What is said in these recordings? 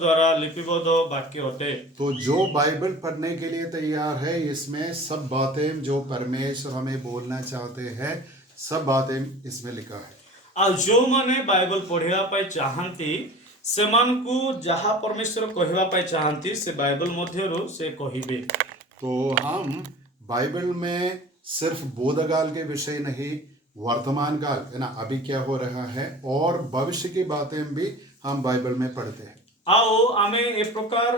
द्वारा लिपिबद्ध वाक्य अटे। तो जो बाइबल पढ़ने के लिए तैयार है, इसमें सब बातें जो परमेश्वर हमें बोलना चाहते हैं, सब बातें इसमें लिखा है। आ जो माने बाइबल पढ़िया पाई चाहंती सेमानकु जहाँ परमेश्वर कहवा पाई चाहंती से बाइबल मध्यरु से कहिबे। तो हम बाइबल में सिर्फ बोधकाल के विषय नहीं, वर्तमान काल है ना, अभी क्या हो रहा है, और भविष्य की बातें भी हम बाइबल में पढ़ते हैं। आओ आमे ए प्रकार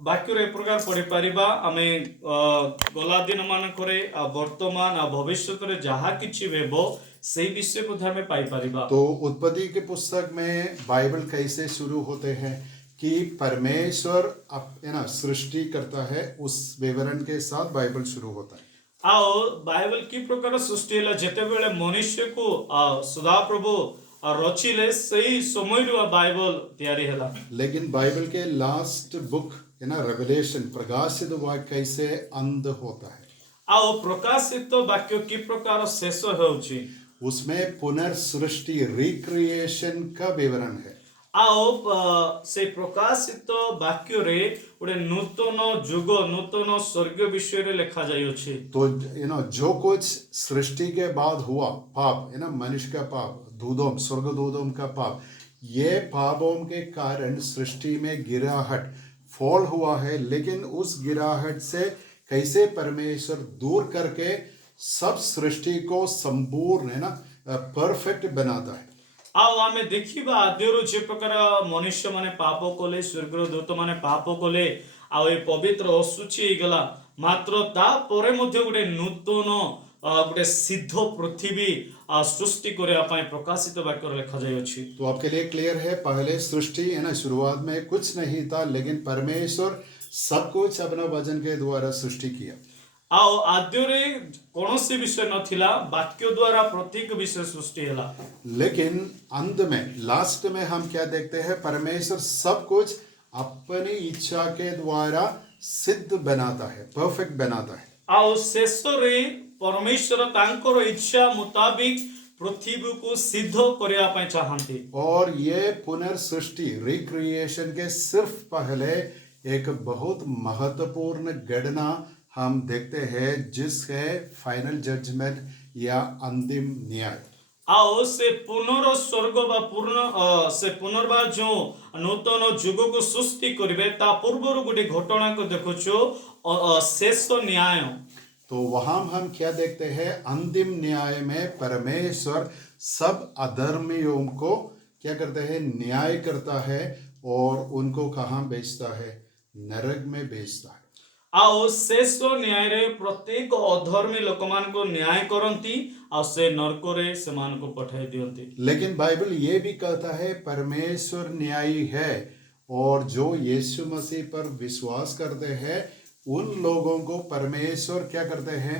वाक्य ए प्रकार पढ़ी पारिबा आमे गला दिन मान करे वर्तमान भविष्य रे जहाँ किछि वेबो सही विषय को हमें पाई पारिबा। तो उत्पत्ति के पुस्तक में बाइबल कैसे शुरू होते हैं कि परमेश्वर है ना सृष्टि करता है, उस विवरण के साथ बाइबल शुरू होता है। आओ बाइबल की प्रकार सृष्टि है जेते बेले मनुष्य को सदा प्रभु रचिले सही समय बाइबल तैयारी है। लेकिन बाइबल के लास्ट बुक है ना रेवलेशन, प्रकाशित वाक्य कैसे अंत होता है। आओ प्रकाशित वाक्य की प्रकार शेष होउछि, उसमें पुनर्सृष्टि रिक्रिएशन का विवरण है। आओ से प्रकाशित वाक्य रे उडे नूतन जुग नूतन स्वर्ग विषय रे लिखा जाय अछि। तो जो कुछ सृष्टि के बाद हुआ पाप है ना, मनुष्य का पाप, दूधोम स्वर्गदूतों का पाप, ये पापों के कारण सृष्टि में गिराहट फॉल हुआ है। लेकिन उस गिराहट से कैसे परमेश्वर दूर करके सब सृष्टि को संपूर्ण है ना परफेक्ट बनाता है। आओ आमे देखिबा आद्यरु जे प्रकार मनुष्य माने पाप कोले स्वर्गदूत माने पाप कोले आ ए पवित्र असुचि गला, मात्र ता परे मध्ये गुडे नूतन गुडे सिद्ध पृथ्वी सृष्टि करे पाए प्रकाशित वाक्य लिखा जाय अछि। तो आपके लिए क्लियर है, पहले सृष्टि है ना, शुरुआत में कुछ नहीं था, लेकिन परमेश्वर सब कुछ अपना वचन के द्वारा सृष्टि किया। आओ आद्यरे कौनसी विषय नथिला, वाक्य द्वारा प्रत्येक विषय सृष्टि हला। लेकिन अंत में लास्ट में हम क्या देखते हैं, परमेश्वर सब कुछ अपनी इच्छा के द्वारा सिद्ध बनाता है, परफेक्ट बनाता है। आओ शेष रे परमेश्वर तांकर इच्छा मुताबिक पृथ्वी को सिद्ध करिया पाए चाहंती। और ये पुनर्सृष्टि रिक्रिएशन के सिर्फ पहले एक बहुत महत्वपूर्ण गणना हम देखते हैं, जिसके फाइनल जजमेंट या अंतिम न्याय। आओ से पुनर्स्वर्ग व पूर्ण से पुनर्बार जो नूतन जुग को सृष्टि करिवे ता पूर्व गोटे घटना को देखुछु शेष न्याय। तो वहां हम क्या देखते हैं, अंतिम न्याय में परमेश्वर सब अधर्मियों को क्या करते हैं, न्याय करता है और उनको कहाँ भेजता है, नरक में भेजता है। आओ शेष न्याय रे प्रत्येक अधर्मी लोक मान को न्याय करंती आ से नरक रे से मान को पठाई दियंती। लेकिन बाइबल ये भी कहता है परमेश्वर न्यायी है, और जो यीशु मसीह पर विश्वास करते हैं उन लोगों को परमेश्वर क्या करते हैं,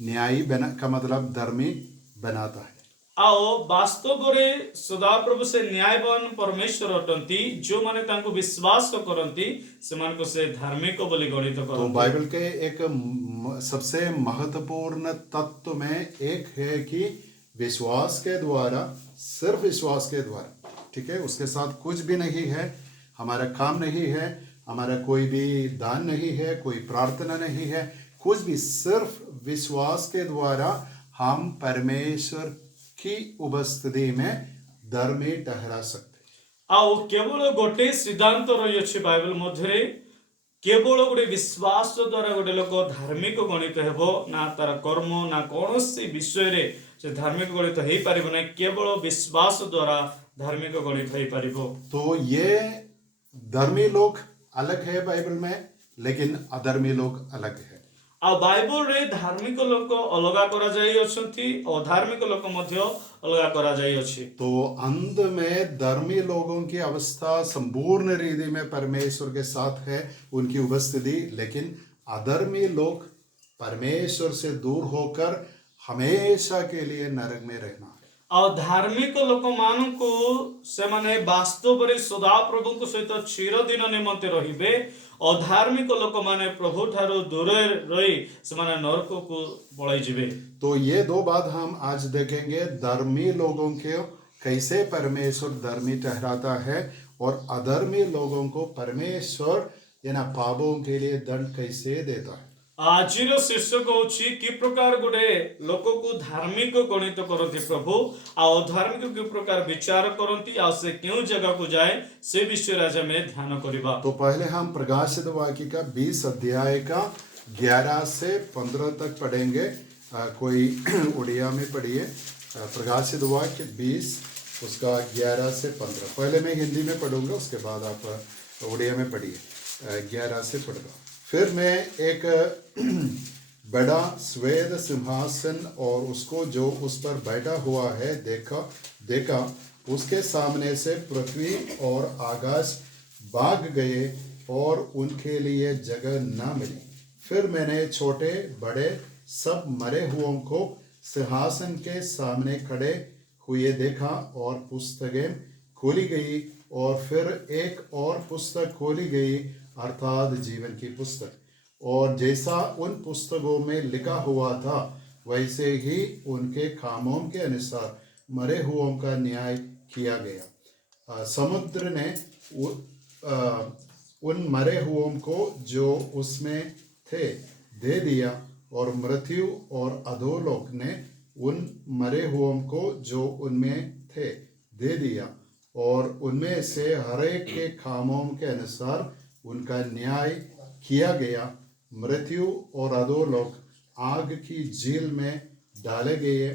न्यायी बना का मतलब धर्मी बनाता है। आओ वास्तव रे सदा प्रभु से न्यायवान परमेश्वर अटंती, जो माने तांको विश्वास करंती से मान को से धार्मिक बोली गणित करंती। तो बाइबल के एक सबसे महत्वपूर्ण तत्व में एक है कि विश्वास के द्वारा, सिर्फ विश्वास के द्वारा, ठीक है, उसके साथ कुछ भी नहीं है, हमारा काम नहीं है, हमारा कोई भी दान नहीं है, कोई प्रार्थना नहीं है, कुछ भी, सिर्फ विश्वास के द्वारा हम परमेश्वर की उपस्थिति में धर्मी ठहरा सकते। आओ केवल गोटे सिद्धांत रही अछि बाइबल मध्यरे, केवल गोटे विश्वास द्वारा गोटे लोक धार्मिक गणित हेबो ना, तार कर्म ना कौनसी विषय रे से धार्मिक गणित हेई परिबो ना, केवल विश्वास द्वारा धार्मिक गणित हेई परिबो। तो ये धर्मी लोग अलग है बाइबल में, लेकिन अधर्मी लोग अलग है। आ बाइबल रे धार्मिक लोक अलगा करा जाई अछंती और धार्मिक लोक मध्य अलगा करा जाई अछि। तो अंत में धर्मी लोगों की अवस्था संपूर्ण रीति में परमेश्वर के साथ है, उनकी उपस्थिति, लेकिन अधर्मी लोग परमेश्वर से दूर होकर हमेशा के लिए नरक में रहना है। और धार्मिक लोक मानकु से माने वास्तव रे सदा प्रभु को सहित चिरदिन निमंते रहिबे, और धार्मिक लोक माने प्रभु ठारो दूर रही से माने नरक को पळाई जिवे। तो ये दो बात हम आज देखेंगे, धर्मी लोगों के कैसे परमेश्वर धर्मी ठहराता है, और अधर्मी लोगों को परमेश्वर ये ना पापों के लिए दंड कैसे देता है। ଆଜିର ଶୀର୍ଷକ ହଉଛି କି ପ୍ରକାର ଗୋଟେ ଲୋକକୁ ଧାର୍ମିକ ଗଣିତ କରନ୍ତି ପ୍ରଭୁ ଆଉ ଅଧାର୍ମିକ କି ପ୍ରକାର ବିଚାର କରନ୍ତି ଆଉ ସେ କେଉଁ ଜାଗାକୁ ଯାଏ ସେ ବିଷୟରେ ଆଜି ଆମେ ଧ୍ୟାନ କରିବା। तो पहले हम प्रकाशित वाक्य का 20 अध्याय का 11 से 15 तक पढ़ेंगे। कोई उड़िया में पढ़िए। प्रकाशित वाक्य 20 उसका 11 से 15। पहले मैं हिंदी में पढ़ूंगा, उसके बाद आप उड़िया में पढ़िए। 11 से पढ़ूंगा। फिर मैं एक बड़ा श्वेत सिंहासन और उसको जो उस पर बैठा हुआ है देखा। उसके सामने से पृथ्वी और आकाश भाग गए और उनके लिए जगह न मिली। फिर मैंने छोटे बड़े सब मरे हुओं को सिंहासन के सामने खड़े हुए देखा और पुस्तकें खोली गई और फिर एक और पुस्तक खोली गई अर्थात जीवन की पुस्तक। और जैसा उन पुस्तकों में लिखा हुआ था वैसे ही उनके कामों के अनुसार मरे हुओं का न्याय किया गया। समुद्र ने उन मरे हुओं को जो उसमें थे दे दिया और मृत्यु और अधोलोक ने उन मरे हुओं को जो उनमें थे दे दिया और उनमें से हर एक के कामों के अनुसार उनका न्याय किया गया। मृत्यु और अधोलोक आग की झील में डाले गए।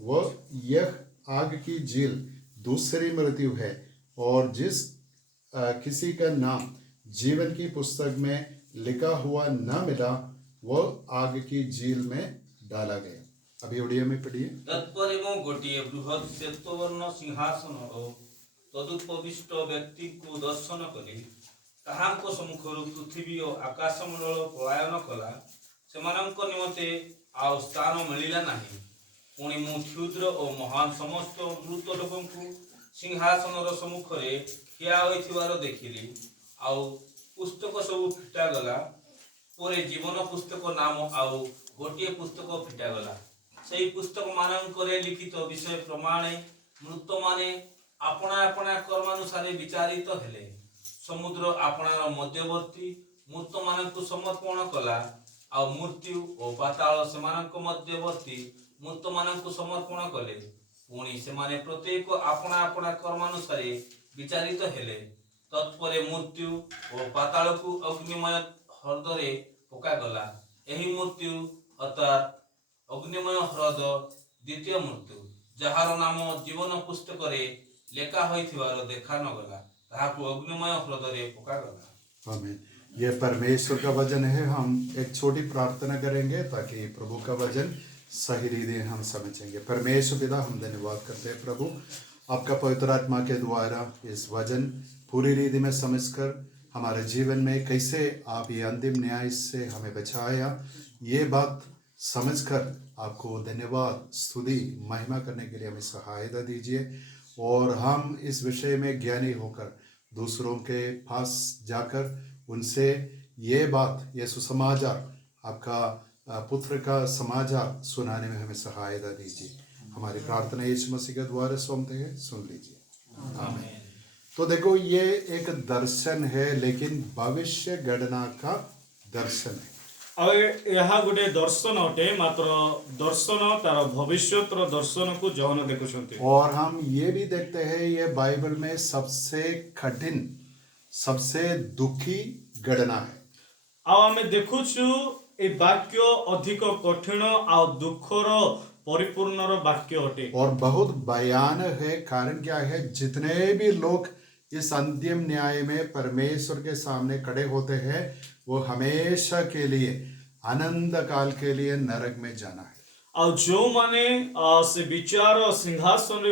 वह यह आग की झील दूसरी मृत्यु है और जिस किसी का नाम जीवन की पुस्तक में लिखा हुआ न मिला वह आग की झील में डाला गया। अभी उड़िया में पढ़िए। तत्परे मो गोटिए बृहत् श्वेतवर्ण सिंहासन और तदुपविष्ट व्यक्ति को दर्शन कली। ताहांको सम्मुखरु पृथ्वी और आकाशमंडल पलायन कला। सेमानंक निमते आउ स्थान मिलिला नाही। पुणी मु क्षुद्र और महान समस्त मृत लोकंकु सिंहासनर सम्मुखरे ठिया होइथिबार देखिली। आउ पुस्तक सब फिटा गला। पोरे जीवन पुस्तक नाम आउ गोटिए पुस्तक फिटा गला। सेही पुस्तक मानंकरे लिखित विषय प्रमाणे मृत माने अपना अपना कर्मानुसारे विचारित हेले। समुद्र आपणार मध्यवर्ती मृत मानंकु समर्पण कला। आ मृत्यु और पाताल सेमानंक मध्यवर्ती मृत मानंकु समर्पण कले। पुणी सेमाने प्रत्येक अपना अपना कर्मानुसारे विचारित हेले। तत्परे मृत्यु और पातालकु अग्निमय हृदय पका गला। एही मृत्यु अर्थात अग्निमय हृद द्वितीय मृत्यु जहार नाम जीवन पुस्तक लेखा होइथिबार देखा न गला। ताहाकु अग्निमय हृदय पका गला। आमीन। ये परमेश्वर का वचन है। हम एक छोटी प्रार्थना करेंगे ताकि प्रभु का वचन सही रीति हम समझेंगे। परमेश्वर पिता, हम धन्यवाद करते हैं प्रभु आपका पवित्र आत्मा के द्वारा इस वचन पूरी रीति में समझकर हमारे जीवन में कैसे आप ये अंतिम न्याय से हमें बचाया, ये बात समझकर आपको धन्यवाद स्तुति महिमा करने के लिए हमें सहायता दीजिए और हम इस विषय में ज्ञानी होकर दूसरों के पास जाकर उनसे ये बात, ये सुसमाचार, आपका पुत्र का समाचार सुनाने में हमें सहायता दीजिए। हमारी प्रार्थना यीशु मसीह के द्वारा सुनते हैं, सुन लीजिए। आमीन। तो देखो, ये एक दर्शन है लेकिन भविष्य गणना का दर्शन है। यहाँ गोटे दर्शन अटे, मात्र दर्शन तार भविष्यतर दर्शन को जौन देखुछंती। और हम ये भी देखते हैं ये बाइबल में सबसे कठिन, सबसे दुखी गणना है। आमे देखुछु ए वाक्य अधिक कठिन आ दुखर परिपूर्ण वाक्य अटे और बहुत भयानक है। कारण क्या है? जितने भी लोग इस अंतिम न्याय में परमेश्वर के सामने खड़े होते हैं वो हमेशा के लिए, अनंत काल के लिए नरक में जाना है। और जो माने से विचार सिंहासन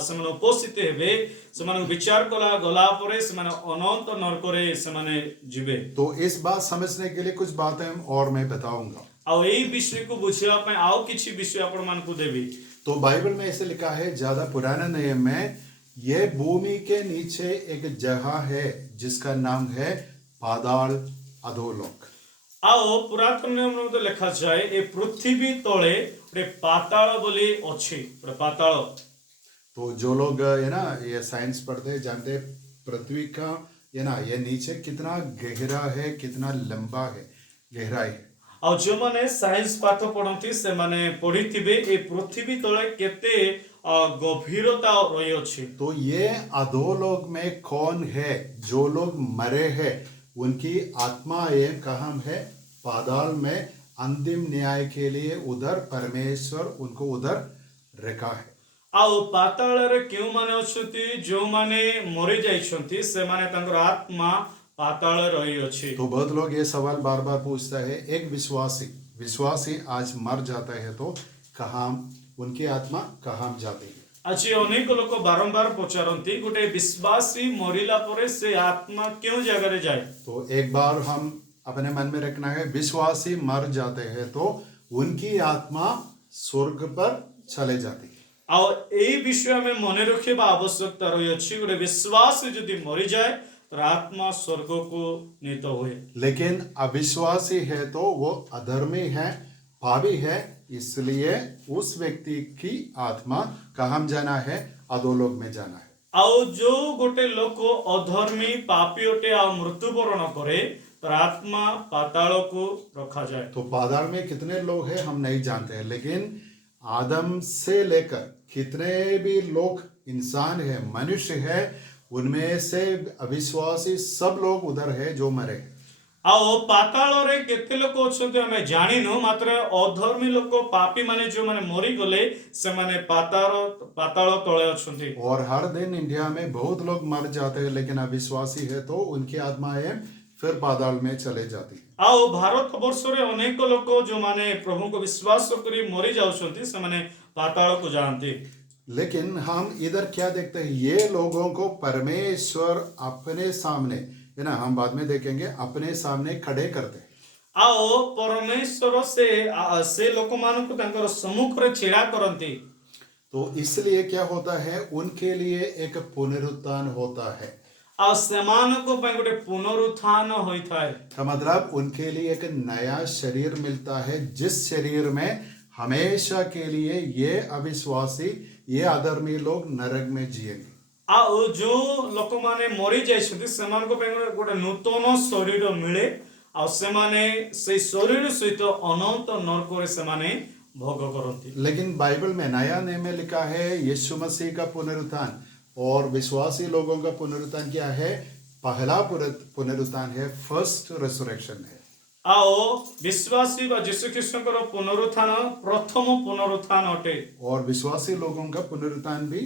से उपस्थित हेबे, से विचार कला गला परे से अनंत नरक रे से जीवे। तो इस बात समझने के लिए कुछ बातें और मैं बताऊंगा और यही विषय को बुझिया पे आओ किछि विषय आपण मान को देबी। तो बाइबल में ऐसे लिखा है, ज्यादा पुराना नियम में, ये भूमि के नीचे एक जगह है जिसका नाम है पाताल अधोलोक। आओ पुरातन नियम में तो लिखा जाए ए पृथ्वी तले रे पाताल बोली अच्छी रे पाताल। तो जो लोग है ना ये साइंस पढ़ते हैं जानते हैं पृथ्वी का ये नीचे कितना गहरा है, कितना लंबा है, गहराई है। ଆଉ ଯେଉଁମାନେ ସାଇନ୍ସ ପାଠ ପଢନ୍ତି ସେମାନେ ପଢିଥିବେ ଏ ପୃଥିବୀ ତଳେ କେତେ ଗଭୀରତା ରହିଅଛି। तो ये अधोलोक में कौन है? जो लोग मरे हैं उनकी आत्माएं कहाँ है? पाताल में अंतिम न्याय के लिए उधर परमेश्वर उनको उधर रखा है। ଆଉ ପାତାଳରେ କେଉଁମାନେ ଅଛନ୍ତି? ଯେଉଁମାନେ ମରି ଯାଇଛନ୍ତି ସେମାନେ ତାଙ୍କର ଆତ୍ମା ପାତାଳରେ ରହିଅଛି। तो बहुत लोग ये सवाल बार बार पूछता है, एक विश्वासी आज मर जाता है तो कहाँ उनकी आत्मा कहाँ जाती है? ଆଜି ଅନେକ ଲୋକ ବାରମ୍ବାର ପଚାରନ୍ତି ଗୋଟେ ବିଶ୍ୱାସୀ ମରିଲା ପରେ ସେ ଆତ୍ମା କେଉଁ ଜାଗାରେ ଯାଏ? तो एक बार हम अपने मन में रखना है, विश्वासी मर जाते हैं तो उनकी आत्मा स्वर्ग पर चले जाती है। ଆଉ ଏଇ ବିଷୟ ଆମେ ମନେ ରଖିବା ଆବଶ୍ୟକତା ରହିଅଛି। ଗୋଟେ ବିଶ୍ୱାସୀ ଯଦି ମରିଯାଏ ତାର ଆତ୍ମା ସ୍ୱର୍ଗକୁ ନୀତ ହୁଏ। लेकिन अविश्वासी है तो वो अधर्मी है, पापी है, इसलिए उस व्यक्ति की आत्मा कहाँ जाना है? अधोलोक में जाना है। ଆଉ ଯୋଉ ଗୋଟେ ଲୋକ ଅଧର୍ମୀ ପାପୀ ଅଟେ ଆଉ ମୃତ୍ୟୁବରଣ କରେ ତାର ଆତ୍ମା ପାତାଳକୁ ରଖାଯାଏ। तो पाताल में कितने लोग हैं हम नहीं जानते हैं, लेकिन आदम से लेकर कितने भी लोग इंसान है, मनुष्य है, उनमें से अविश्वासी सब लोग उधर है जो मरे। ଆଉ ପାତାଳରେ କେତେ ଲୋକ ଅଛନ୍ତି ଆମେ ଜାଣିନୁ, ମାତ୍ର ଅଧର୍ମୀ ଲୋକ ପାପୀ ମାନେ ଯେଉଁମାନେ ମରିଗଲେ ସେମାନେ ପାତାଳ ତଳେ ଅଛନ୍ତି। और हर दिन इंडिया में बहुत लोग मर जाते हैं, लेकिन अविश्वासी है तो उनकी आत्माएं फिर पाताल में चले जाती है। ଆଉ ଭାରତ ବର୍ଷରେ ଅନେକ ଲୋକ ଯେଉଁମାନେ ପ୍ରଭୁଙ୍କୁ ବିଶ୍ୱାସ କରି ମରି ଯାଉଛନ୍ତି ସେମାନେ ପାତାଳକୁ ଯାଆନ୍ତି। लेकिन हम इधर क्या देखते हैं? ये लोगों को परमेश्वर अपने सामने, है ना, हम बाद में देखेंगे, अपने सामने खड़े करते हैं। ଆଉ ପରମେଶ୍ୱର ସେ ଲୋକମାନଙ୍କୁ ତାଙ୍କର ସମ୍ମୁଖରେ ଛିଡ଼ା କରନ୍ତି। तो इसलिए क्या होता है? उनके लिए एक पुनरुत्थान होता है। ଆଉ ସେମାନଙ୍କ ପାଇଁ ଗୋଟେ ପୁନରୁତ୍ଥାନ ହୋଇଥାଏ। का मतलब उनके लिए एक नया शरीर मिलता है, जिस शरीर में हमेशा के लिए ये अविश्वासी, ये अधर्मी लोग नरक में जिएंगे। ଆଉ ଯୋଉ ଲୋକମାନେ ମରି ଯାଇଛନ୍ତି ସେମାନଙ୍କ ପାଇଁ ଗୋଟେ ନୂତନ ଶରୀର ମିଳେ ଆଉ ସେମାନେ ସେଇ ଶରୀର ସହିତ ଅନନ୍ତ ନରକରେ ସେମାନେ ଭୋଗ କରନ୍ତି। लेकिन बाइबल में नया नियम में लिखा है यीशु मसीह का पुनरुत्थान और विश्वासी लोगों का पुनरुत्थान क्या है? पहला पुनरुत्थान है, फर्स्ट रिजरेक्शन है। ଆଉ ବିଶ୍ୱାସୀ ବା ଯୀଶୁ ଖ୍ରୀଷ୍ଟଙ୍କର ପୁନରୁତ୍ଥାନ ପ୍ରଥମ ପୁନରୁତ୍ଥାନ ଅଟେ। और विश्वासी लोगों का पुनरुत्थान भी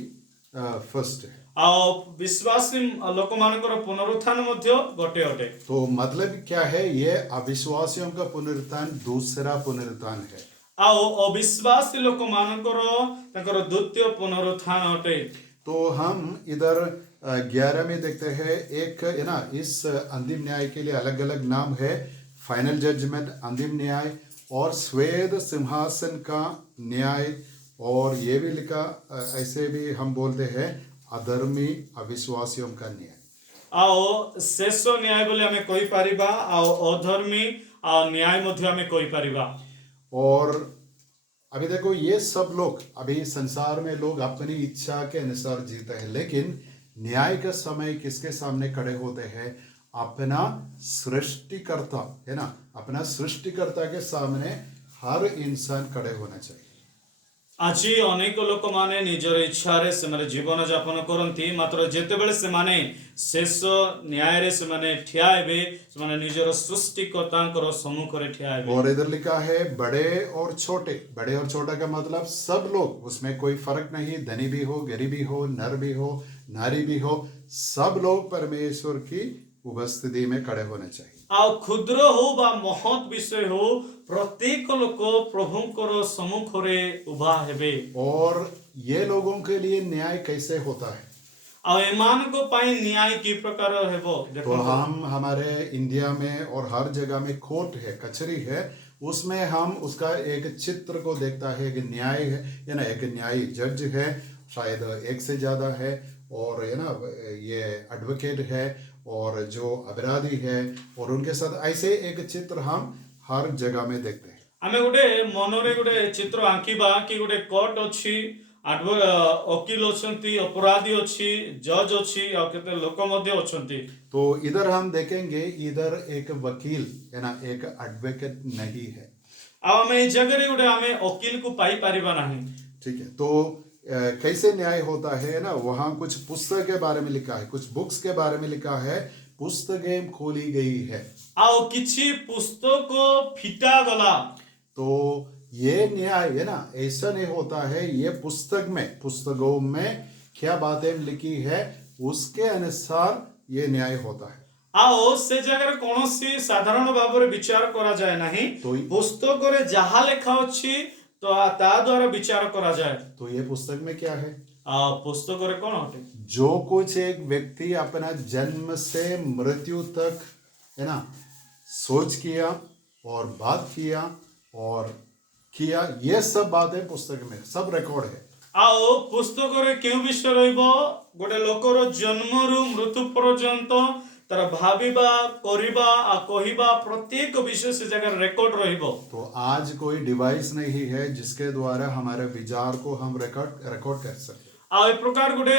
फर्स्ट है। ଆଉ ବିଶ୍ୱାସୀ ଲୋକମାନଙ୍କର ପୁନରୁତ୍ଥାନ ମଧ୍ୟ ଗୋଟେ ଅଟେ। तो मतलब क्या है? ये अविश्वासियों का पुनरुत्थान दूसरा पुनरुत्थान है। ଆଉ ଅବିଶ୍ୱାସୀ ଲୋକମାନଙ୍କର ତାଙ୍କର ଦ୍ୱିତୀୟ ପୁନରୁତ୍ଥାନ ଅଟେ। तो हम इधर 11 में देखते हैं, एक है ना, इस अंतिम न्याय के लिए अलग अलग नाम है, फाइनल जजमेंट, अंतिम न्याय, और श्वेत सिंहासन का न्याय, और ये भी लिखा, ऐसे भी हम बोलते हैं अधर्मी अविश्वासियों का न्याय। ଆଉ ଶେଷ ନ୍ୟାୟ ବୋଲି ଆମେ କହିପାରିବା ଆଉ ଅଧର୍ମୀ ଆଉ ନ୍ୟାୟ ମଧ୍ୟ ଆମେ କହିପାରିବା। और अभी देखो, ये सब लोग अभी संसार में लोग अपनी इच्छा के अनुसार जीते हैं, लेकिन न्याय का समय किसके सामने खड़े होते हैं? अपना सृष्टिकर्ता, है ना, अपना सृष्टिकर्ता के सामने हर इंसान खड़े होना चाहिए। ଆଜି ଅନେକ ଲୋକମାନେ ନିଜର ଇଚ୍ଛାରେ ସେମାନେ ଜୀବନ ଯାପନ କରନ୍ତି, ମାତ୍ର ଯେତେବେଳେ ସେମାନେ ଶେଷ ନ୍ୟାୟରେ ସେମାନେ ଠିଆ ହେବେ ସେମାନେ ନିଜର ସୃଷ୍ଟିକର୍ତ୍ତାଙ୍କର ସମ୍ମୁଖରେ ଠିଆ ହେବେ। और इधर लिखा है बड़े और छोटे। बड़े और छोटा का मतलब सब लोग, उसमें कोई फर्क नहीं, धनी भी हो, गरीबी हो, नर भी हो, नारी भी हो, सब लोग परमेश्वर की उपस्थिति में खड़े होने चाहिए। ଆଉ କ୍ଷୁଦ୍ର ହଉ ବା ମହତ୍ ବିଷୟ ହଉ ପ୍ରତ୍ୟେକ ଲୋକ ପ୍ରଭୁଙ୍କର ସମ୍ମୁଖରେ ଉଭା ହେବେ। और ये लोगों के लिए न्याय कैसे होता है? ଆଉ ଏମାନଙ୍କ ପାଇଁ ନ୍ୟାୟ କି ପ୍ରକାର ହେବ? तो ଦେଖନ୍ତୁ हम हमारे इंडिया में और हर जगह में कोर्ट है, कचहरी है, उसमें हम उसका एक चित्र को देखता है, एक न्याय है, या ना, एक न्यायी जज है, शायद एक से ज्यादा है, और है ना, ये एडवोकेट है, और जो अपराधी है, और उनके साथ ऐसे एक चित्र हम हर जगह में देखते हैं। ଆମେ ଗୋଟେ ମନରେ ଗୋଟେ ଚିତ୍ର ଆଙ୍କିବା କି ଗୋଟେ କୋର୍ଟ ଅଛି वकील अछंती, अपराधी अच्छी, जज अच्छी और केते लोक मध्य अछंती। तो इधर हम देखेंगे, इधर एक वकील है ना, एक एडवोकेट नहीं है। आ हमें जगह गोटे हमें वकील को पाई पारिबा नहीं। ठीक है, तो कैसे न्याय होता है ना, वहाँ कुछ पुस्तक के बारे में लिखा है, कुछ बुक्स के बारे में लिखा है, पुस्तकें खोली गई है। आओ किछि पुस्तक फिटा गला। तो ये न्याय है ना, ऐसा नहीं होता है, ये पुस्तकों में क्या बातें लिखी है उसके अनुसार ये न्याय होता है। आओ से जगह कौन सी साधारण भाव में विचार करा जाए नहीं, तो पुस्तक रे जहा लेखा अच्छी तो ता द्वारा विचार करा जाए। तो ये पुस्तक में क्या है? पुस्तक रे कौन हटे? जो कुछ एक व्यक्ति अपना जन्म से मृत्यु तक है ना सोच किया और बात किया और किया, ये सब बातें पुस्तक में सब रिकॉर्ड है। आओ पुस्तक रे क्यों विषय रहिबो? गोटे लोकर जन्म रु मृत्यु पर्यंत तार भाविबा करिबा आ कहिबा प्रत्येक विषय से जगह रिकॉर्ड रहिबो। तो आज कोई डिवाइस नहीं है जिसके द्वारा हमारे विचार को हम रिकॉर्ड कर सकते। आ ए प्रकार गोटे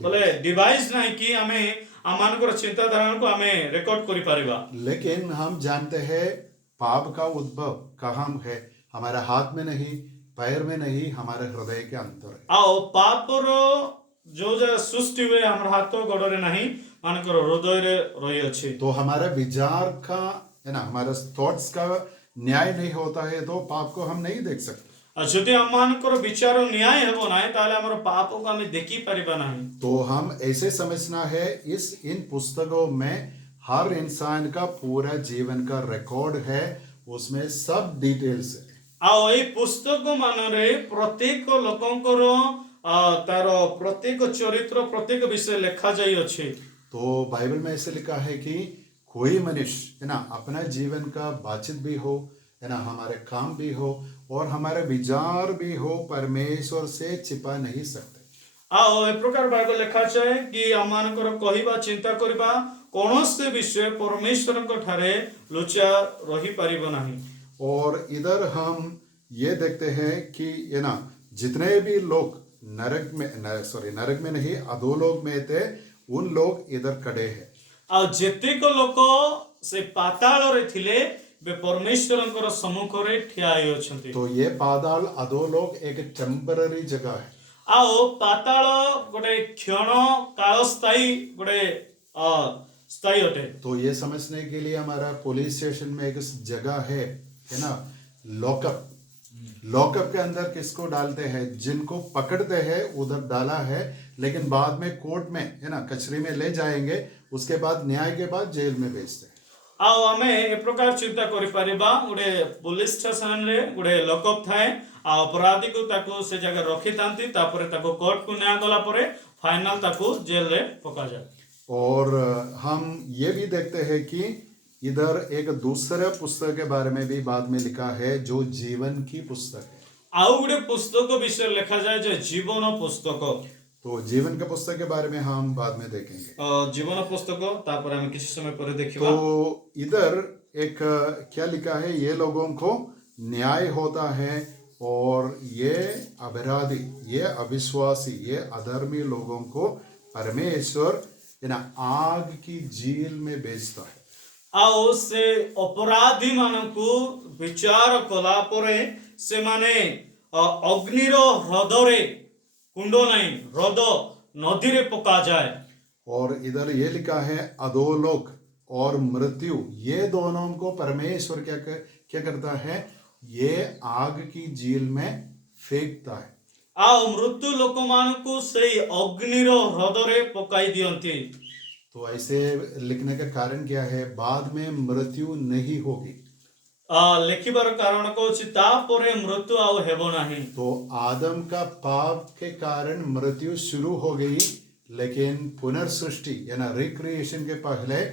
बोले डिवाइस नहीं कि हमें आमानकर चिंताधारा को हमें रिकॉर्ड करि परिबा। लेकिन हम जानते हैं पाप का उद्भव कहाँ है? हमारे हाथ में नहीं, पैर में नहीं, हमारे हृदय के अंदर है। आओ पापर जो जो सृष्टि हुए हमारे हाथों गोड़े नहीं, मानकर हृदय रे रही अच्छी। तो हमारा विचार का है ना, हमारे थॉट्स का न्याय नहीं होता है तो पाप को हम नहीं देख सकते। जदि आमानकर विचार न्याय हेबो नाही ताले हमर पाप को हमें देखि परिबा नहीं। तो हम ऐसे समझना है, इन पुस्तकों में हर इंसान का पूरा जीवन का रिकॉर्ड है, उसमें सब डिटेल्स है। आओ ए पुस्तक मानरे प्रत्येक लोकंकर तार प्रत्येक चरित्र प्रत्येक विषय लिखा जाई अछि। तो बाइबल में ऐसे लिखा है कि कोई मनुष्य है ना अपना जीवन का बातचीत भी हो, है ना, हमारे काम भी हो और हमारे विचार भी हो, परमेश्वर से छिपा नहीं सकते। आओ ए प्रकार बाइबल लिखा जाए कि आमानकर कहिबा चिंता करबा कोनोसे विषय परमेश्वर को ठारे लुचा रही परिबो नहीं। और इधर हम ये देखते हैं कि ये ना जितने भी लोग नरक में नहीं अधोलोक में थे, उन लोग इधर खड़े हैं। आ जेतिक लोक से पाताल रे थिले बे परमेश्वरंकर सम्मुख रे ठिया होई अछंती। तो ये पाताल अधोलोक एक टेम्पररी जगह है। आओ पाताल गोटे क्षण कालस्थायी गोटे स्थायी अटे। तो ये समझने के लिए हमारा पुलिस स्टेशन में एक जगह है ना, लॉकअप। लॉकअप के अंदर किसको डालते हैं? जिनको पकड़ते हैं उधर डाला है, लेकिन बाद में कोर्ट में है ना कचहरी में ले जाएंगे, उसके बाद न्याय के बाद जेल में भेजते हैं। आओ हमें ए प्रकार चिंता करि परिबा गोटे पुलिस स्टेशन रे गोटे लॉकअप थाए, आ अपराधी को ताको से जगह रखि तांती, तापरे ताको कोर्ट को न्याय गला परे फाइनल ताको जेल रे पका जाए। और हम ये भी देखते हैं कि इधर एक दूसरे पुस्तक के बारे में भी बाद में लिखा है, जो जीवन की पुस्तक है। आउ गोटे पुस्तक विषय लिखा जाए जो जीवन पुस्तक। तो जीवन के पुस्तक के बारे में हम बाद में देखेंगे। जीवन पुस्तक तापर हम किसी समय पर देखिबा। तो इधर एक क्या लिखा है, ये लोगों को न्याय होता है और ये अपराधी, ये अविश्वासी, ये अधर्मी लोगों को परमेश्वर आग की झील में भेजता है। आओ से अपराधी मानकु विचार कला परे से माने अग्निर ह्रदरे कुंड नहीं ह्रद नदी रे पका जाए। और इधर ये लिखा है अधोलोक और मृत्यु, ये दोनों को परमेश्वर क्या करता है? ये आग की झील में फेंकता है। आओ मृत्यु लोक मानकु से अग्निर ह्रदरे पकाई दियंती। तो ऐसे लिखने का कारण क्या है? बाद में मृत्यु नहीं होगी। लिखिबार कारण को तापरे मृत्यु आउ हेबो नहीं। तो आदम का पाप के कारण मृत्यु शुरू हो गई, लेकिन पुनर्सृष्टि रिक्रिएशन के पहले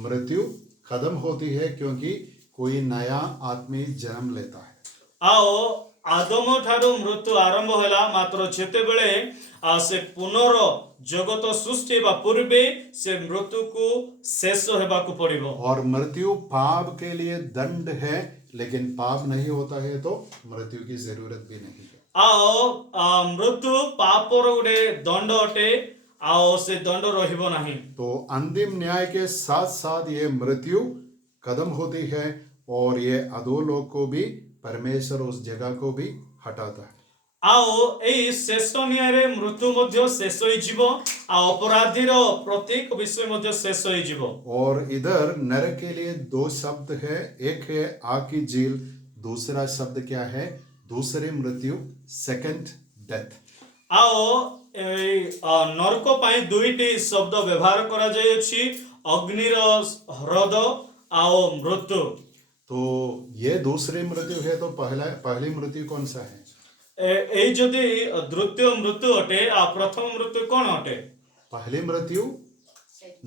मृत्यु खत्म होती है, क्योंकि कोई नया आदमी जन्म लेता है। आओ आदम ठारू मृत्यु आरंभ होला, मात्र जेते बेले से पुनर जगत सृष्टि बा पूर्वे से मृत्यु को शेष हेबा को पड़िबो। और मृत्यु पाप के लिए दंड है, लेकिन पाप नहीं होता है तो मृत्यु की जरूरत भी नहीं है। ଆଉ ମୃତ୍ୟୁ ପାପର ଗୋଟେ ଦଣ୍ଡ ଅଟେ ଆଉ ସେ ଦଣ୍ଡ ରହିବ ନାହିଁ। तो अंतिम न्याय के साथ साथ ये मृत्यु कदम होती है और ये अधोलोक को भी परमेश्वर उस जगह को भी हटाता है। ଆଉ ଏଇ ଶେଷ ନ୍ୟାୟରେ ମୃତ୍ୟୁ ମଧ୍ୟ ଶେଷ ହେଇଯିବ ଆଉ ଅପରାଧୀର ପ୍ରତ୍ୟେକ ବିଷୟ ମଧ୍ୟ ଶେଷ ହେଇଯିବ। और इधर नरक के लिए दो शब्द है, एक है आग की झील, दूसरा शब्द क्या है? दूसरी मृत्यु, सेकंड डेथ। ଆଉ ଏଇ ନରକ ପାଇଁ ଦୁଇଟି ଶବ୍ଦ ବ୍ୟବହାର କରାଯାଇଅଛି, ଅଗ୍ନିର ହ୍ରଦ ଆଉ ମୃତ୍ୟୁ। तो ये दूसरी मृत्यु है, तो पहली मृत्यु कौन सा है? ଏଇ ଯଦି ଦ୍ୱିତୀୟ ମୃତ୍ୟु ଅଟେ ଆଉ ପ୍ରଥମ ମୃତ୍ୟु କଣ ଅଟେ? पहली मृत्यु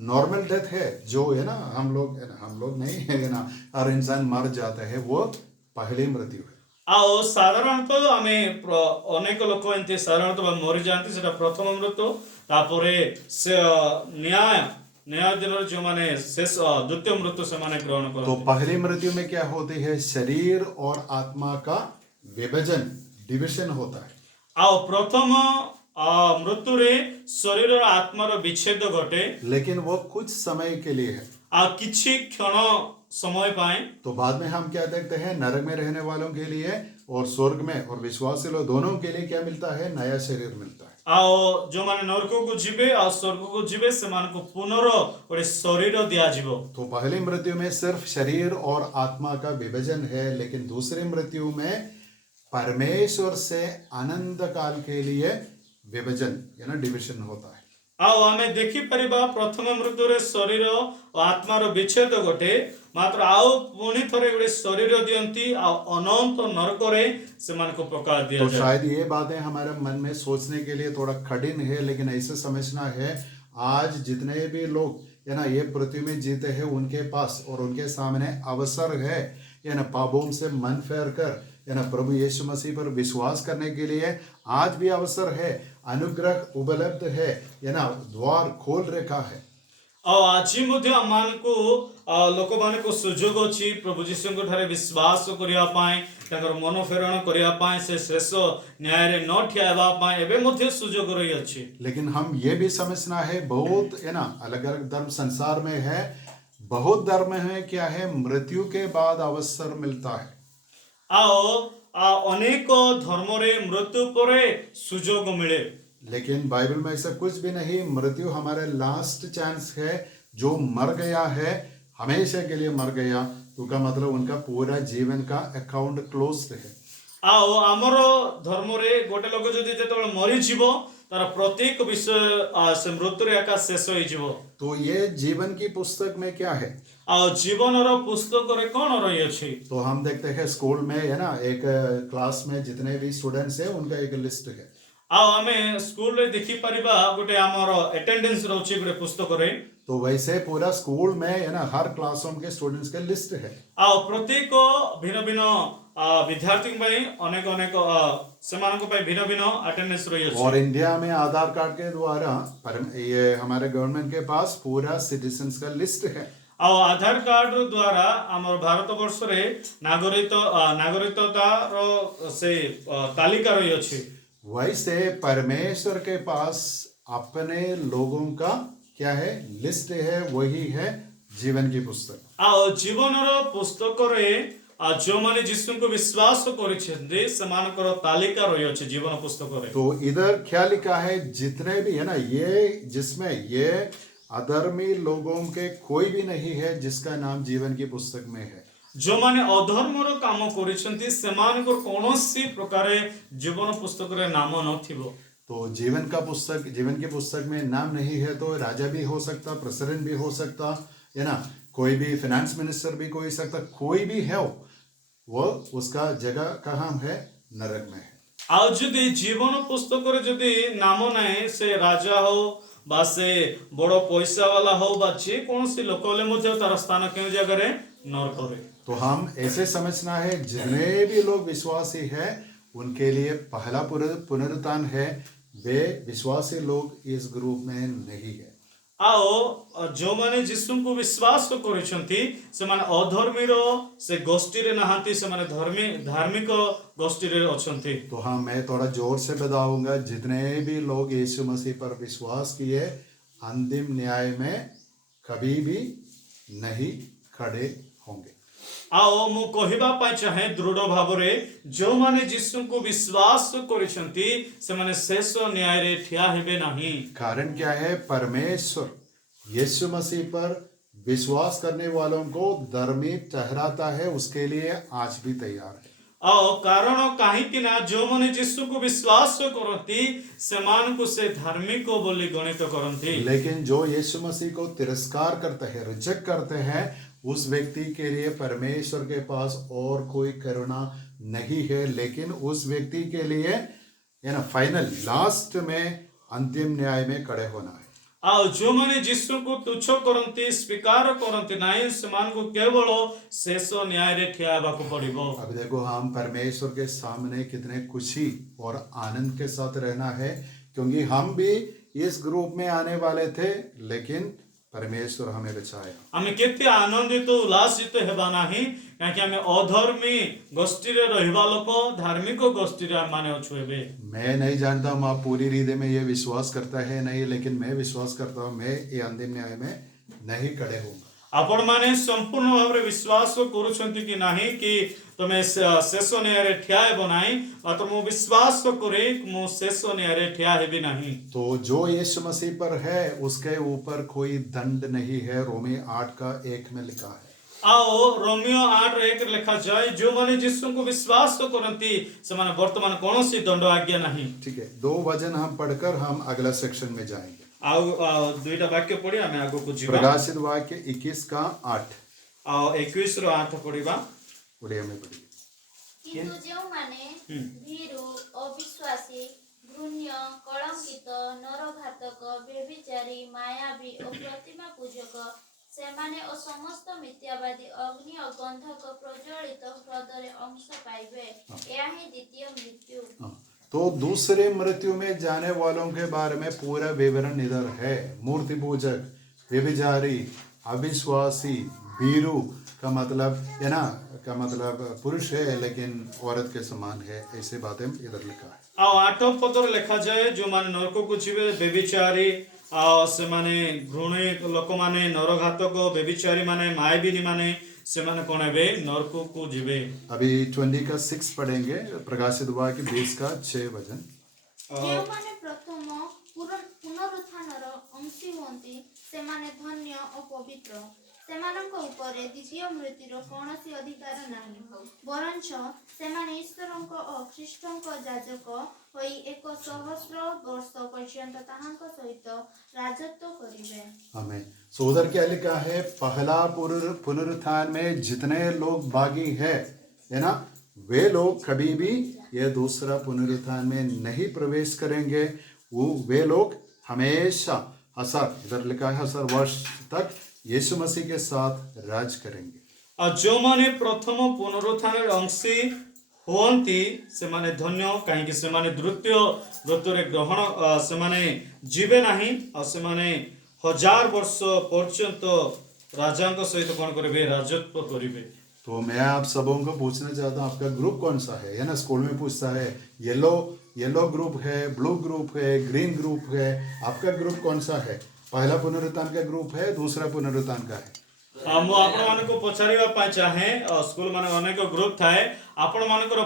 नॉर्मल डेथ है, जो है ना हम लोग नहीं है ना, हर इंसान मर जाता है, वो पहली मृत्यु है। ଆଉ ସାଧାରଣତଃ ଆମେ ଅନେକ ଲୋକ ଏମିତି ସାଧାରଣତଃ ମରିଯାଆନ୍ତି, ସେଟା ପ୍ରଥମ ମୃତ୍ୟୁ। ତାପରେ ସେ ନ୍ୟାୟ ଦିନରେ ଯେଉଁମାନେ ଶେଷ ଦ୍ୱିତୀୟ ମୃତ୍ୟୁ ସେମାନେ ଗ୍ରହଣ तो କରନ୍ତି। पहली मृत्यु में क्या होती है? शरीर और आत्मा का विभाजन, डिविजन होता है। ଆଉ ପ୍ରଥମ ମୃତ୍ୟୁରେ ଶରୀର ଆତ୍ମାର ବିଚ୍ଛେଦ ଘଟେ लेकिन वो कुछ समय के लिए है। ଆଉ କିଛି କ୍ଷଣ ସମୟ ପାଇଁ। तो बाद में हम क्या देखते हैं? नरक में रहने वालों के लिए और स्वर्ग में और विश्वासी लोग दोनों के लिए क्या मिलता है? नया शरीर मिलता है। ଆଉ ଯେଉଁମାନେ ନରକକୁ ଯିବେ ଆଉ ସ୍ୱର୍ଗକୁ ଯିବେ ସେମାନଙ୍କୁ ପୁନର ଗୋଟେ ଶରୀର ଦିଆଯିବ। तो पहली मृत्यु में सिर्फ शरीर और आत्मा का विभाजन है, लेकिन दूसरी मृत्यु में परमेश्वर से अनंत काल के लिए विभाजन यानी डिविजन होता है। ଆଉ ଆମେ ଦେଖିପାରିବା ପ୍ରଥମ ମୃତ୍ୟୁରେ ଶରୀର ଓ ଆତ୍ମାର ବିଚ୍ଛେଦ ଘଟେ, ମାତ୍ର ଆଉ ପୁଣି ଥରେ ଗୋଟେ ଶରୀର ଦିଅନ୍ତି ଆଉ ଅନନ୍ତ ନରକରେ ସେମାନଙ୍କୁ ପକା तो ଦିଆଯାଏ। शायद ये बातें हमारे मन में सोचने के लिए थोड़ा कठिन है, लेकिन ऐसे समझना है, आज जितने भी लोग है ना ये पृथ्वी में जीते हैं, उनके पास और उनके सामने अवसर है ना पापों से मन फेर कर है ना प्रभु यीशु मसीह पर विश्वास करने के लिए आज भी अवसर है, अनुग्रह उपलब्ध है ना, द्वार खोल रखा है। ଆଉ ଆଜି ମଧ୍ୟ ଆମମାନଙ୍କୁ ଲୋକମାନଙ୍କୁ ସୁଯୋଗ ଅଛି ପ୍ରଭୁ ଯୀଶୁଙ୍କ ଠାରେ ବିଶ୍ୱାସ କରିବା ପାଇଁ, ତାଙ୍କର ମନ ଫେରଣ କରିବା ପାଇଁ, ସେ ଶେଷ ନ୍ୟାୟରେ ନ ଠିଆ ହେବା ପାଇଁ ଏବେ ମଧ୍ୟ ସୁଯୋଗ ରହିଅଛି। लेकिन हम ये भी समझना है, बहुत है ना अलग अलग धर्म संसार में है, बहुत धर्म है क्या है, मृत्यु के बाद अवसर मिलता है। ଆଉ ଅନେକ ଧର୍ମରେ ମୃତ୍ୟୁ ପରେ ସୁଯୋଗ ମିଳେ, लेकिन बाइबल में ऐसा कुछ भी नहीं। मृत्यु हमारे लास्ट चांस है। जो मर गया है, हमेशा के लिए मर गया, तो का मतलब उनका पूरा जीवन का अकाउंट क्लोज्ड है। ଆଉ ଆମର ଧର୍ମରେ ଗୋଟେ ଲୋକ ଯଦି ଯେତେବେଳେ ମରିଯିବ ତାର ପ୍ରତ୍ୟେକ ବିଷୟ ସେ ମୃତ୍ୟୁରେ ଏକା ଶେଷ ହେଇଯିବ। तो ये जीवन की पुस्तक में क्या है? ଆଉ ଜୀବନର ପୁସ୍ତକରେ କ'ଣ ରହିଅଛି? तो हम देखते हैं स्कूल में है ना, एक क्लास में जितने भी स्टूडेंट्स है उनका एक लिस्ट है। ଆଉ ଆମେ ସ୍କୁଲରେ ଦେଖିପାରିବା ଗୋଟେ ଆମର ଆଟେଣ୍ଡାନ୍ସ ରହୁଛି ଗୋଟେ ପୁସ୍ତକରେ। तो वैसे पूरा स्कूल में है ना हर क्लासरूम के स्टूडेंट्स का लिस्ट है। ଆଉ ପ୍ରତ୍ୟେକ ଭିନ୍ନ ଭିନ୍ନ विद्यार्थी अनेक सेमानक भिन्न भिन्न अटेंडेंस रही है। और इंडिया में आधार कार्ड के द्वारा ये हमारे गवर्नमेंट के पास पूरा सिटीजन्स का लिस्ट है। ଆଉ आधार कार्ड द्वारा आमर भारत वर्ष रे नागरिकतार से तालिका रही अछि। वैसे परमेश्वर के पास अपने लोगों का क्या है, लिस्ट है, वही है जीवन की पुस्तक। आ जीवनर पुस्तक रे जो माने जिसु को विश्वास करिसेंदे समानकर तालिका रही अछि जीवन पुस्तक रे। तो इधर क्या लिखा है, जितने भी है ना ये जिसमें ये अधर्मी लोगों के कोई भी नहीं है जिसका नाम जीवन की पुस्तक में है। जो माने अधर्मर काम करिसेंती सेमानकर कोनोसी प्रकार जीवन पुस्तक रे नाम नथिबो। तो जीवन की पुस्तक में नाम नहीं है तो राजा भी हो सकता, प्रेसिडेंट भी हो सकता है ना, कोई भी फाइनेंस मिनिस्टर भी कोई सकता, कोई भी है वो उसका जगह कहाँ है, नरक में है। आ जदि जीवन पुस्तक रे जदि नाम नाही से राजा हो बा से बड़ पैसा वाला हो बा जे कोनोसी लोक ले मध्य तार स्थान केउ जगह रे नरक रे। तो हम ऐसे समझना है जितने भी लोग विश्वासी हैं उनके लिए पहला पुनरुत्थान है, वे विश्वासी लोग इस ग्रुप में नहीं है। आओ जो माने यीशु को विश्वास करिसंती से माने अधर्मीर से गोष्ठी रे नहांती से माने धार्मिक गोष्ठी रे अछंती। तो हाँ, मैं थोड़ा जोर से बताऊंगा, जितने भी लोग यीशु मसीह पर विश्वास किए अंतिम न्याय में कभी भी नहीं खड़े होंगे। आओ मु कहिबा पाई चाहे दृढ़ भावरे जो माने यीशु को विश्वास करिसंती से माने शेष न्याय रे ठिया हेबे नहीं। कारण क्या है? परमेश्वर यीशु मसीह पर विश्वास करने वालों को धर्मी ठहराता है, उसके लिए आज भी तैयार है। आओ कारण कहीं ना जो माने यीशु को विश्वास करती समान को से धार्मिक बोली गणित करती। लेकिन जो यीशु मसीह को तिरस्कार करते हैं, रिजेक्ट करते हैं, उस व्यक्ति के लिए परमेश्वर के पास और कोई करुणा नहीं है। लेकिन उस व्यक्ति के लिए फाइनल लास्ट में अंतिम न्याय में खड़े होना है। आओ जो माने यीशु को तुच्छ करती स्वीकार करती नहीं समान को केवल शेष न्याय रे ठिया हेबाकु पड़िबो। अब देखो, हम परमेश्वर के सामने कितने खुशी और आनंद के साथ रहना है, क्योंकि हम भी इस ग्रुप में आने वाले थे, लेकिन परमेश्वर हमें बचाया। हमें केते आनंदित उल्लासित हेबा नाही काहे हमें अधर्मी गोष्ठी रे रहिबा लोक धार्मिक गोष्ठी रे माने अछु हेबे। मैं नहीं जानता हूँ आप पूरी हृदय में ये विश्वास करता है नहीं, लेकिन मैं विश्वास करता हूँ मैं ये अंतिम न्याय में नहीं खड़े होऊंगा। आपण माने संपूर्ण भाव रे विश्वास करूछंती कि नाही कि तमे शेष न्याय रे ठिया हेबो नाही, मात्र मु विश्वास करे मु शेष न्याय रे ठिया हेबे नाही। तो जो यीशु मसीह पर है उसके ऊपर कोई दंड नहीं है, रोमी 8:1 में लिखा है। आओ रोमियो 8:1 लिखा जाए जो माने यीशु को विश्वास करती से माने वर्तमान कौनसी दंड आज्ञा नहीं। ठीक है, 2 वचन हम पढ़कर हम अगला सेक्शन में जाएंगे। आओ दुईटा वाक्य पढ़ी हमें आगो को जीवा। प्रकाशित वाक्य 21:8 आओ 21 रो 8 पढ़ीबा। उड़िया में पढ़िए। किंतु ଯେଉଁମାନେ ଭୀରୁ ଅବିଶ୍ୱାସୀ ଘୃଣ୍ୟ କଳଙ୍କିତ ନରଘାତକ ବ୍ୟଭିଚାରୀ ମାୟାବୀ ଓ ପ୍ରତିମା ପୂଜକ ସେମାନେ ଓ ସମସ୍ତ ମିଥ୍ୟାବାଦୀ ଅଗ୍ନି ଓ ଗନ୍ଧକ ପ୍ରଜ୍ୱଳିତ ହ୍ରଦରେ ଅଂଶ ପାଇବେ। ଏହା ହିଁ ଦ୍ୱିତୀୟ ମୃତ୍ୟୁ। तो दूसरे मृत्यु में जाने वालों के बारे में पूरा विवरण इधर है। मूर्ति पूजक, व्यभिचारी, अविश्वासी, भीरू का मतलब है ना, का मतलब पुरुष है लेकिन औरत के समान है, ऐसे बातें इधर लिखा है। आओ 8 पदर लिखा जाए जो माने नरक को जीवे व्यभिचारी आ से माने घृणी लोक माने नरघातक व्यभिचारी माने मायाबिनी माने से माने कोन हेबे नरक को जीवे। अभी 20:6 पढ़ेंगे, प्रकाशित वाक्य 20:6 वचन। ଯେଉଁମାନେ ପ୍ରଥମ ପୁନରୁତ୍ଥାନର ଅଂଶୀ ହୁଅନ୍ତି ସେମାନେ ଧନ୍ୟ ଓ ପବିତ୍ର। ସେମାନଙ୍କ ଉପରେ ଦ୍ୱିତୀୟ ମୃତ୍ୟୁର କୌଣସି ଅଧିକାର ନାହିଁ, ବରଞ୍ଚ ସେମାନେ ଈଶ୍ୱରଙ୍କ ଓ ଖ୍ରୀଷ୍ଟଙ୍କ ଯାଜକ ହୋଇ 100 ବର୍ଷ ପର୍ଯ୍ୟନ୍ତ ତାହାଙ୍କ ସହିତ ରାଜତ୍ୱ କରିବେ। हमें सो उधर क्या लिखा है? पहला पुनरुत्थान में जितने लोग बागी है ना, वे लोग कभी भी ये दूसरा पुनरुत्थान में नहीं प्रवेश करेंगे। वे लोग हमेशा 1000, इधर लिखा है 1000 वर्ष तक यीशु मसीह के साथ राज करेंगे। आ जो माने प्रथम पुनरुत्थान अंशी होती से माने धन्य कहीं से माने द्वितीय रे ग्रहण से माने जीवे नहीं और से माने 1000 वर्ष पर्यंत राजा सहित कौन करेंगे? राजत्व करेंगे। तो मैं आप सबों को पूछना चाहता हूँ, आपका ग्रुप कौन सा है ना? स्कूल में पूछता है येलो ग्रुप है, ब्लू ग्रुप है, ग्रीन ग्रुप है, आपका ग्रुप कौन सा है? पहला पुनरुत्थान का ग्रुप है, दूसरा पुनरुत्थान का है? मु आपण मानको पचारिबा पाई चाहे स्कूल माने अनेक ग्रुप थाए, आपण मानकर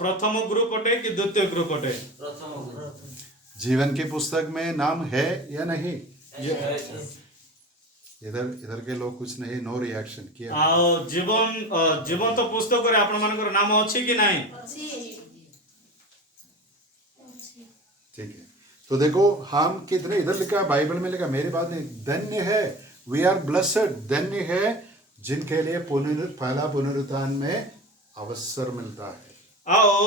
प्रथम ग्रुप अटे कि द्वितीय ग्रुप अटे? प्रथम जीवन की पुस्तक में नाम है या नहीं? इधर के लोग कुछ नहीं, नो रिएक्शन किया। जीवन तो पुस्तक रे आपण मानकर नाम अछि कि नहीं? ठीक है, तो देखो हम कितने, इधर लिखा बाइबल में लिखा, मेरी बात नहीं, धन्य है, वी आर ब्लेस्ड, धन्य है जिनके लिए पहला पुनरुत्थान में अवसर मिलता है। आओ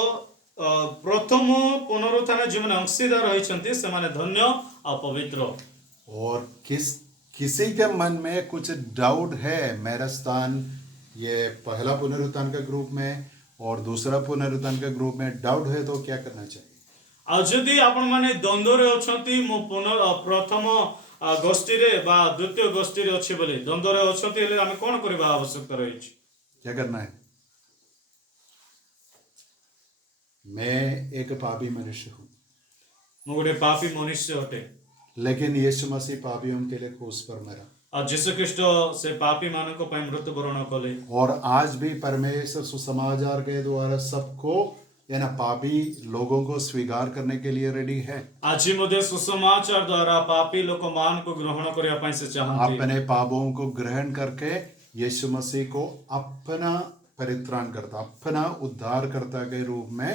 प्रथम पुनरुत्थान जो माने अंशीदार होइछंती से माने धन्य और पवित्र। और किसी के मन में कुछ डाउट है, मेरा स्थान ये पहला पुनरुत्थान का ग्रुप में और दूसरा पुनरुत्थान का ग्रुप में डाउट है, तो क्या करना चाहिए? आ जदि आपण माने द्वंद्व रे अछंती मो प्रथम ଗୋଷ୍ଠୀ ରେ ବା ଦ୍ୱିତୀୟ ଗୋଷ୍ଠୀ ରେ ଅଛି ବୋଲି ଦ୍ୱନ୍ଦ୍ୱରେ ଅଛନ୍ତି ହେଲେ ଆମେ କ'ଣ କରିବା ଆବଶ୍ୟକତା ରହିଛି? क्या करना है? मैं एक पापी मनुष्य हूँ, ମୁଁ ଗୋଟେ ପାପୀ ମନୁଷ୍ୟ ଅଟେ, लेकिन यीशु मसीह पापियों के लिए क्रूस पर मरा ଆଉ ଯୀଶୁ ଖ୍ରୀଷ୍ଟ ସେ ପାପୀ ମାନଙ୍କ ପାଇଁ ମୃତ୍ୟୁବରଣ କଲେ। और आज भी परमेश्वर सुसमाचार के द्वारा सबको यानी पापी लोगों को स्वीकार करने के लिए रेडी है। ଆଜି ମଧ୍ୟ ସୁସମାଚାର ଦ୍ୱାରା ପାପୀ ଲୋକମାନଙ୍କୁ ଗ୍ରହଣ କରିବା ପାଇଁ ସେ ଚାହାନ୍ତି। अपने पापों को ग्रहण करके यीशु मसीह को अपना परित्राण करता, अपना उद्धारकर्ता के रूप में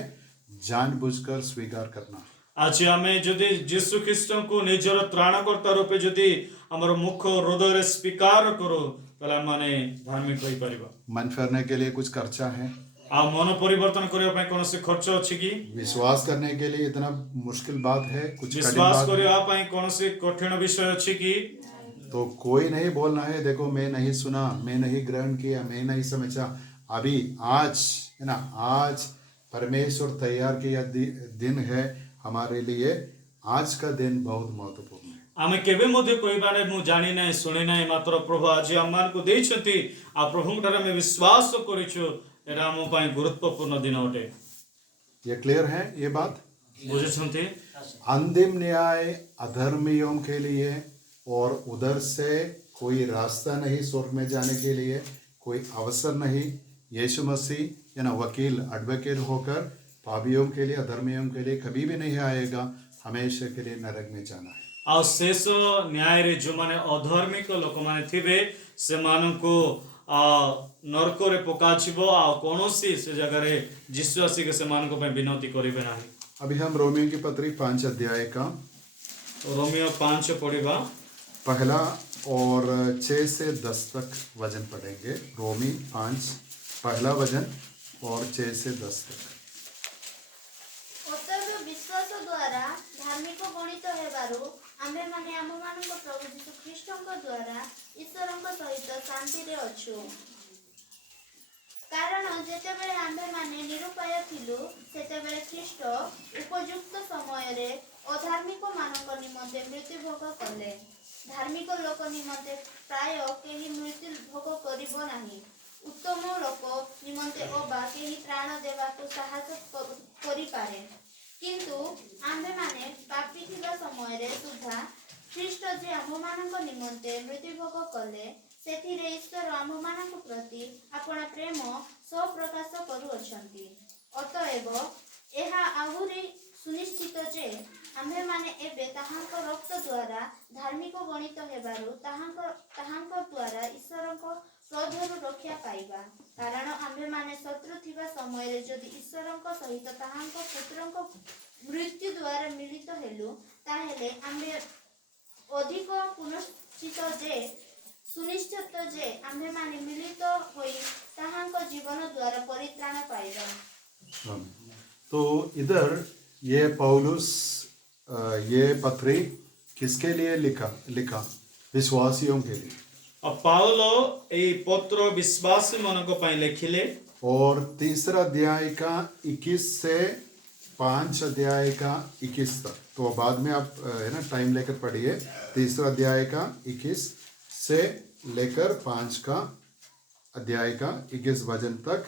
जानबूझकर स्वीकार करना। ଆଜି ଆମେ ଯଦି ଯୀଶୁ ଖ୍ରୀଷ୍ଟଙ୍କୁ ନିଜର ତ୍ରାଣକର୍ତ୍ତା ରୂପେ ଯଦି ଆମର ମୁଖ ହୃଦୟରେ ସ୍ୱୀକାର କରୁ ତାହେଲେ ଆମେ ଧାର୍ମିକ ହୋଇପାରିବା। मन फेरने के लिए कुछ खर्चा है, ଆଉ ମନ ପରିବର୍ତ୍ତନ କରିବା ପାଇଁ କୌଣସି ଖର୍ଚ୍ଚ ଅଛି କି? विश्वास करने के लिए इतना मुश्किल बात है, कुछ कठिन ବିଶ୍ୱାସ बात है। କରିବା ପାଇଁ କୌଣସି କଠିନ ବିଷୟ ଅଛି କି? तो कोई नहीं बोलना है देखो मैं नहीं सुना, मैं नहीं ग्रहण किया, मैं नहीं समझा। अभी आज है ना, आज परमेश्वर तैयार किया दिन है हमारे लिए। आज का दिन बहुत महत्वपूर्ण है। ଆମେ କେବେ ମଧ୍ୟ କହିବା ନାହିଁ ମୁଁ ଜାଣି ନାହିଁ ଶୁଣି ନାହିଁ, ମାତ୍ର ପ୍ରଭୁ ଆଜି ଆମମାନଙ୍କୁ ଦେଇଛନ୍ତି ଆଉ ପ୍ରଭୁଙ୍କଠାରେ ଆମେ ବିଶ୍ୱାସ କରିଛୁ, ଏଇଟା ଆମ ପାଇଁ ଗୁରୁତ୍ୱପୂର୍ଣ୍ଣ ଦିନ ଅଟେ। ये क्लियर है ये बात? ବୁଝୁଛନ୍ତି? अंतिम न्याय अधर्मियों के लिए, और उधर से कोई रास्ता नहीं स्वर्ग में जाने के लिए, कोई अवसर नहीं। यीशु मसीह यानी वकील एडवोकेट होकर पापियों के लिए, अधर्मियों के लिए कभी भी नहीं आएगा, हमेशा के लिए नरक में जाना है। ଆଉ ଶେଷ ନ୍ୟାୟରେ ଯେଉଁମାନେ ଅଧର୍ମିକ ଲୋକମାନେ ଥିବେ ସେମାନଙ୍କୁ ନରକରେ ପକାଯିବ, ଆଉ କୌଣସି ସେ ଜାଗାରେ ଯୀଶୁ ଆସିକି ସେମାନଙ୍କ ପାଇଁ ବିନତି କରିବେ ନାହିଁ। अभी हम रोमियो की पत्री 5 अध्याय का ରୋମିଓ 5 ପଢିବା। पहला और 6 से 10 तक वचन पढ़ेंगे। रोमी 5 पहला वचन और 6 से 10 तक। ଅତଏବ ବିଶ୍ୱାସ ଦ୍ୱାରା ଧାର୍ମିକ ଗଣିତ ହେବାରୁ ଆମ୍ଭେମାନେ ଆମମାନଙ୍କ ପ୍ରଭୁ ଯୀଶୁ ଖ୍ରୀଷ୍ଟଙ୍କ ଦ୍ୱାରା ଈଶ୍ୱରଙ୍କ ସହିତ ଶାନ୍ତିରେ ଅଛୁ। କାରଣ ଯେତେବେଳେ ଆମ୍ଭେମାନେ ନିରୁପାୟ ଥିଲୁ ସେତେବେଳେ ଖ୍ରୀଷ୍ଟ ଉପଯୁକ୍ତ ସମୟରେ ଅଧାର୍ମିକମାନଙ୍କ ନିମନ୍ତେ ମୃତ୍ୟୁଭୋଗ କଲେ। ଧାର୍ମିକ ଲୋକ ନିମନ୍ତେ ପ୍ରାୟ କେହି ମୃତ୍ୟୁ ଭୋଗ କରିବ ନାହିଁ, ଉତ୍ତମ ଲୋକ ନିମନ୍ତେ ଅବା କେହି ପ୍ରାଣ ଦେବାକୁ ସାହସ କରିପାରେ। କିନ୍ତୁ ଆମ୍ଭେମାନେ ପାପୀ ଥିବା ସମୟରେ ସୁଦ୍ଧା ଖ୍ରୀଷ୍ଟ ଯେ ଆମ୍ଭମାନଙ୍କ ନିମନ୍ତେ ମୃତ୍ୟୁଭୋଗ କଲେ, ସେଥିରେ ଈଶ୍ୱର ଆମ୍ଭମାନଙ୍କ ପ୍ରତି ଆପଣା ପ୍ରେମ ସ୍ୱପ୍ରକାଶ କରୁଅଛନ୍ତି। ଅତଏବ ଏହା ଆହୁରି ସୁନିଶ୍ଚିତ ଯେ ଆମ୍ଭେମାନେ ଏବେ ତାହାଙ୍କ ରକ୍ତ ଦ୍ୱାରା ଧାର୍ମିକ ଗଣିତ ହେବାରୁ ତାହାଙ୍କ ଦ୍ୱାରା ଈଶ୍ୱରଙ୍କ କ୍ରୋଧରୁ ରକ୍ଷା ପାଇବା। କାରଣ ଆମ୍ଭେମାନେ ଶତ୍ରୁ ଥିବା ସମୟରେ ଯଦି ଈଶ୍ୱରଙ୍କ ସହିତ ତାହାଙ୍କ ପୁତ୍ରଙ୍କ ମୃତ୍ୟୁ ଦ୍ୱାରା ମିଳିତ ହେଲୁ, ତାହେଲେ ଆମ୍ଭେ ଅଧିକ ସୁନିଶ୍ଚିତ ଯେ ଆମ୍ଭେମାନେ ମିଳିତ ହୋଇ ତାହାଙ୍କ ଜୀବନ ଦ୍ୱାରା ପରିତ୍ରାଣ ପାଇବା। तो इधर ये पौलुस ये पत्री किसके लिए लिखा? विश्वासियों के लिए। ଆଉ ପାଉଲ ଏଇ ପତ୍ର ବିଶ୍ୱାସୀ ମାନଙ୍କ ପାଇଁ ଲେଖିଲେ। और तीसरा अध्याय का 21 से 5 अध्याय का 21 तक। तो बाद में आप है ना टाइम लेकर पढ़िए। तीसरा अध्याय का 21 से लेकर 5 का अध्याय का 21 वचन तक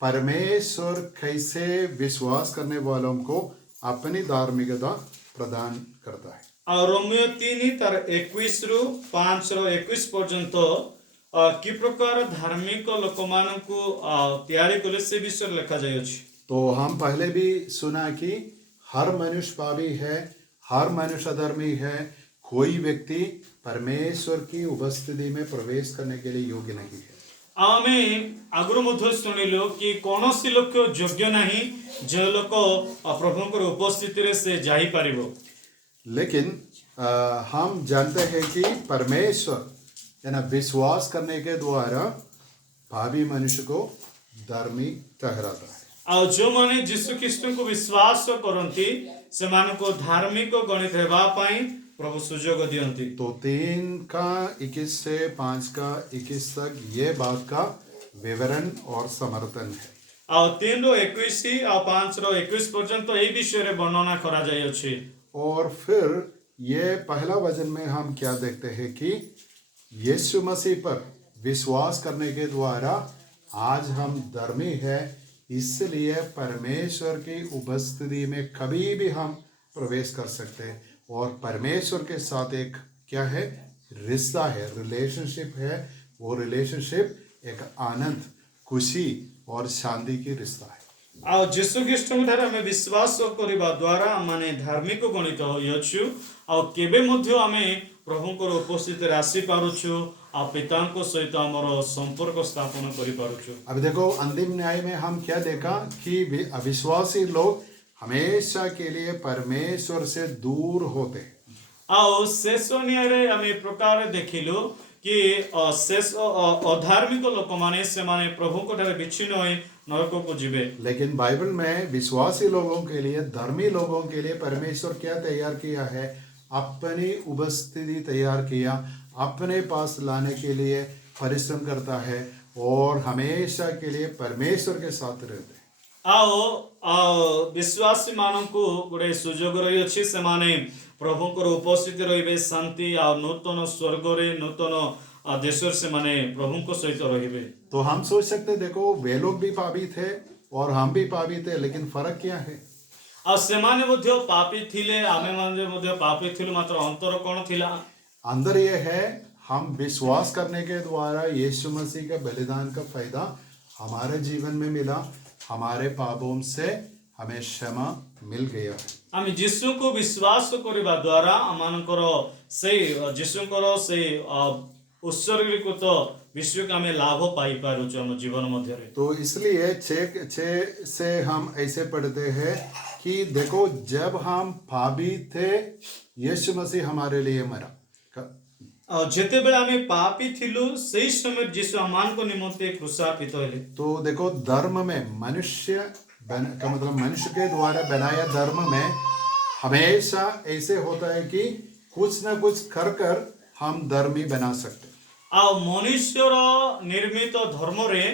परमेश्वर कैसे विश्वास करने वालों को अपनी धार्मिकता प्रदान करता है। ଆଉ ରୋମିଓ 3 ତାର 21 ରୁ 5 ର 21 ପର୍ଯ୍ୟନ୍ତ କି ପ୍ରକାର ଧାର୍ମିକ ଲୋକମାନଙ୍କୁ ତିଆରି କଲେ ସେ ବିଷୟରେ ଲେଖାଯାଇଅଛି। तो हम पहले भी सुना कि हर मनुष्य पापी है, हर मनुष्य अधर्मी है, कोई व्यक्ति परमेश्वर की उपस्थिति में प्रवेश करने के लिए योग्य नहीं है। ଆମେ ଆଗରୁ ମଧ୍ୟ ଶୁଣିଲୁ କି କୌଣସି ଲୋକ ଯୋଗ୍ୟ ନାହିଁ ଯେ ଲୋକ ପ୍ରଭୁଙ୍କର ଉପସ୍ଥିତିରେ ସେ ଯାଇପାରିବ। लेकिन हम जानते हैं कि परमेश्वर यानी विश्वास करने के द्वारा पापी मनुष्य को धर्मी ठहराता है। ଆଉ ଯେଉଁମାନେ ଯୀଶୁ ଖ୍ରୀଷ୍ଟଙ୍କୁ ବିଶ୍ୱାସ କରନ୍ତି ସେମାନଙ୍କୁ ଧାର୍ମିକ ଗଣିତ ହେବା ପାଇଁ ପ୍ରଭୁ ସୁଯୋଗ ଦିଅନ୍ତି। तो 3 का 21 से 5 का 21 तक ये बात का विवरण और समर्थन है। ଆଉ 3 ରୁ 21 ଆଉ 5 ରୁ 21 ପର୍ଯ୍ୟନ୍ତ ଏହି ବିଷୟରେ ବର୍ଣ୍ଣନା କରାଯାଇଅଛି। और फिर ये पहला वचन में हम क्या देखते हैं कि यीशु मसीह पर विश्वास करने के द्वारा आज हम धर्मी है, इसलिए परमेश्वर की उपस्थिति में कभी भी हम प्रवेश कर सकते हैं। और परमेश्वर के साथ एक क्या है, रिश्ता है, रिलेशनशिप है। वो रिलेशनशिप एक आनंद, खुशी और शांति की रिश्ता है। ଆଉ ଯୀଶୁ ଖ୍ରୀଷ୍ଟଙ୍କ ଠାରେ ଆମେ ବିଶ୍ୱାସ କରିବା ଦ୍ୱାରା ମାନେ ଧାର୍ମିକ ଗଣିତ ହୋଇଅଛୁ। ଆଉ କେବେ ମଧ୍ୟ ଆମେ ପ୍ରଭୁଙ୍କର ଉପସ୍ଥିତିରେ ଆସିପାରୁଛୁ, ଆଉ ପିତାଙ୍କ ସହିତ ଆମର ସମ୍ପର୍କ ସ୍ଥାପନ କରିପାରୁଛୁ। अब देखो अंतिम न्याय में हम क्या देखा कि अविश्वासी लोग हमेशा के लिए परमेश्वर से दूर होते हैं। ଆଉ ଶେଷ ନ୍ୟାୟରେ ଆମେ ଏ ପ୍ରକାର ଦେଖିଲୁ कि ଶେଷ ଅଧାର୍ମିକ ଲୋକମାନେ ସେମାନେ ପ୍ରଭୁଙ୍କ ଠାରେ ବିଚ୍ଛିନ୍ନ ହୋଇ ନରକକୁ ଯିବେ। लेकिन बाइबल में विश्वासी लोगों के लिए, धर्मी लोगों के लिए परमेश्वर क्या तैयार किया है, अपनी उपस्थिति तैयार किया, अपने पास लाने के लिए परिश्रम करता है और हमेशा के लिए परमेश्वर के साथ रहते हैं। ଆଉ ବିଶ୍ୱାସୀ ମାନଙ୍କୁ ଗୋଟେ ସୁଯୋଗ ରହିଅଛି, ସେମାନେ ପ୍ରଭୁଙ୍କର ଉପସ୍ଥିତି ରହିବେ, ଶାନ୍ତି ଆଉ ନୂତନ ସ୍ୱର୍ଗରେ, ନୂତନ ଦେଶରେ ସେମାନେ ପ୍ରଭୁଙ୍କ ସହିତ ରହିବେ। तो हम सोच सकते देखो वे लोग भी पापी थे और हम भी पापी थे, लेकिन फर्क क्या है? ଆଉ ସେମାନେ ମଧ୍ୟ ପାପୀ ଥିଲେ, ଆମେମାନେ ମଧ୍ୟ ପାପୀ ଥିଲୁ, ମାତ୍ର ଅନ୍ତର କ'ଣ ଥିଲା? अंदर ये है, हम विश्वास करने के द्वारा यीशु मसीह का बलिदान का फायदा हमारे जीवन में मिला, हमारे पापों से हमें क्षमा मिल गया। ଆମେ ଯୀଶୁଙ୍କୁ ବିଶ୍ୱାସ କରିବା ଦ୍ୱାରା ଆମମାନଙ୍କର ସେଇ ଯୀଶୁଙ୍କର ସେଇ ଉତ୍ସର୍ଗୀକୃତ ବିଷୟକୁ ଆମେ ଲାଭ ପାଇପାରୁଛୁ ଆମ ଜୀବନ ମଧ୍ୟରେ। तो इसलिए छः से हम ऐसे पढ़ते हैं कि देखो जब हम पापी थे यीशु मसीह हमारे लिए मरा। ଆଉ ଯେତେବେଳେ ଆମେ ପାପୀ ଥିଲୁ ସେଇ ସମୟରେ ଯୀଶୁ ଆମମାନଙ୍କ ନିମନ୍ତେ କ୍ରୁଶାପିତ ହେଲେ। तो देखो धर्म में मनुष्य का मतलब मनुष्य के द्वारा बनाया धर्म में हमेशा ऐसे होता है कि कुछ ना कुछ कर कर हम धर्मी बना सकते। ଆଉ ମନୁଷ୍ୟର ନିର୍ମିତ ଧର୍ମରେ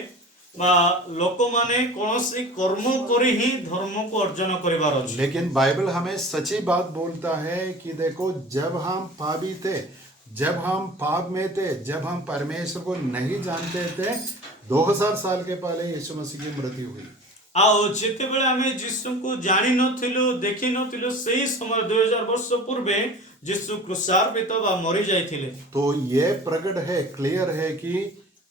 ବା ଲୋକମାନେ କୌଣସି କର୍ମ କରି ହିଁ ଧର୍ମକୁ ଅର୍ଜନ କରିବାର ଅଛି। लेकिन बाइबल हमें सच्ची बात बोलता है कि देखो जब हम पापी थे, जब हम पाप में थे, जब हम परमेश्वर को नहीं जानते थे, 2000 साल के पहले यीशु मसीह की मृत्यु हुई। ଆଉ ଯେତେବେଳେ ଆମେ ଯୀଶୁଙ୍କୁ ଜାଣିନଥିଲୁ, ଦେଖିନଥିଲୁ, ସେଇ ସମୟ 2000 ବର୍ଷ ପୂର୍ବେ ଯୀଶୁ କ୍ରୁଶାର୍ପିତ ବା ମରି ଯାଇଥିଲେ। तो ये प्रकट है, क्लियर है कि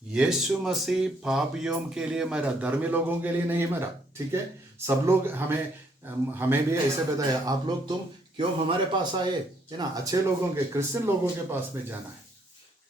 यीशु मसीह पापियों के लिए मरा, धर्मी लोगों के लिए नहीं मरा। ठीक है, सब लोग हमें भी ऐसे बताया, आप लोग तुम क्यों हमारे पास आए, है ना, अच्छे लोगों के, क्रिश्चियन लोगों के पास में जाना है।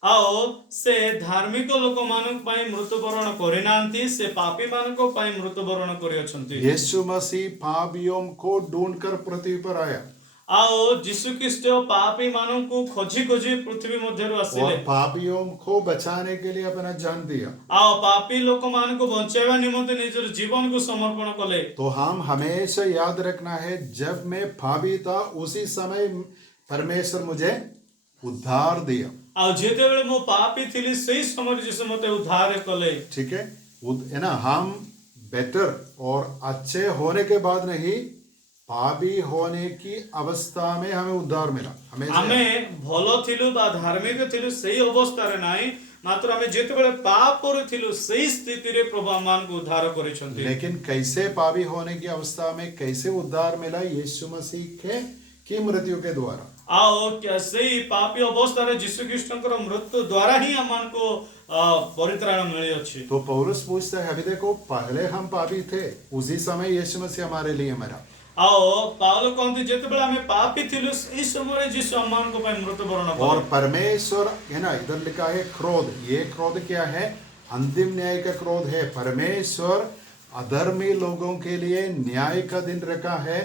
ଆଉ ସେ ଧାର୍ମିକ ଲୋକମାନଙ୍କ ପାଇଁ ମୃତ୍ୟୁବରଣ କରିନାହାନ୍ତି, ସେ ପାପୀମାନଙ୍କ ପାଇଁ ମୃତ୍ୟୁବରଣ କରିଅଛନ୍ତି। यीशु मसीह पापियों को ढूंढकर पृथ्वी पर आया ଆଉ ଯୀଶୁ ଖ୍ରୀଷ୍ଟ ପାପୀମାନଙ୍କୁ ଖୋଜି ଖୋଜି ପୃଥିବୀ ମଧ୍ୟରୁ ଆସିଲେ और पापियों को बचाने के लिए अपना जान दिया। ଆଉ ପାପୀ ଲୋକମାନଙ୍କୁ ବଞ୍ଚାଇବା ନିମନ୍ତେ ନିଜର ଜୀବନକୁ ସମର୍ପଣ କଲେ। तो हम हमेशा याद रखना है, जब मैं पापी था उसी समय परमेश्वर मुझे उद्धार दिया। ଆଉ ଯେତେବେଳେ ମୁଁ ପାପୀ ଥିଲି ସେଇ ସମୟରେ ଯୀଶୁ ମୋତେ ଉଦ୍ଧାର କଲେ। ठीक है ना, हम बेटर और अच्छे होने के बाद नहीं, पापी होने की अवस्था में हमें उद्धार मिला। ଆମେ ଭଲ ଥିଲୁ ବା ଧାର୍ମିକ ଥିଲୁ ସେଇ ଅବସ୍ଥାରେ ନାହିଁ, ମାତ୍ର ଆମେ ଯେତେବେଳେ ପାପରେ ଥିଲୁ ସେଇ ସ୍ଥିତିରେ ପ୍ରଭୁ ଆମମାନଙ୍କୁ ଉଦ୍ଧାର କରିଛନ୍ତି। लेकिन कैसे पापी होने की अवस्था में कैसे उद्धार मिला? यीशु मसीह की मृत्यु के द्वारा। ଆଉ ସେଇ ପାପୀ ଅବସ୍ଥାରେ ଯୀଶୁ ଖ୍ରୀଷ୍ଟଙ୍କର ମୃତ୍ୟୁ ଦ୍ୱାରା ହିଁ ଆମମାନଙ୍କୁ ପରିତ୍ରାଣ ମିଳିଅଛି। तो पौलुस पूछता है, अभी देखो पहले हम पापी थे, उसी समय यीशु मसीह हमारे लिए मरा। ଆଉ ପାଉଲ କହନ୍ତି ଯେତେବେଳେ ଆମେ ପାପୀ ଥିଲୁ ସେଇ ସମୟରେ ଯୀଶୁ ଆମମାନଙ୍କ ପାଇଁ ମୃତ୍ୟୁବରଣ କଲେ। और परमेश्वर, है ना, इधर लिखा है क्रोध। ये क्रोध क्या है? अंतिम न्याय का क्रोध है। परमेश्वर अधर्मी लोगों के लिए न्याय का दिन रखा है,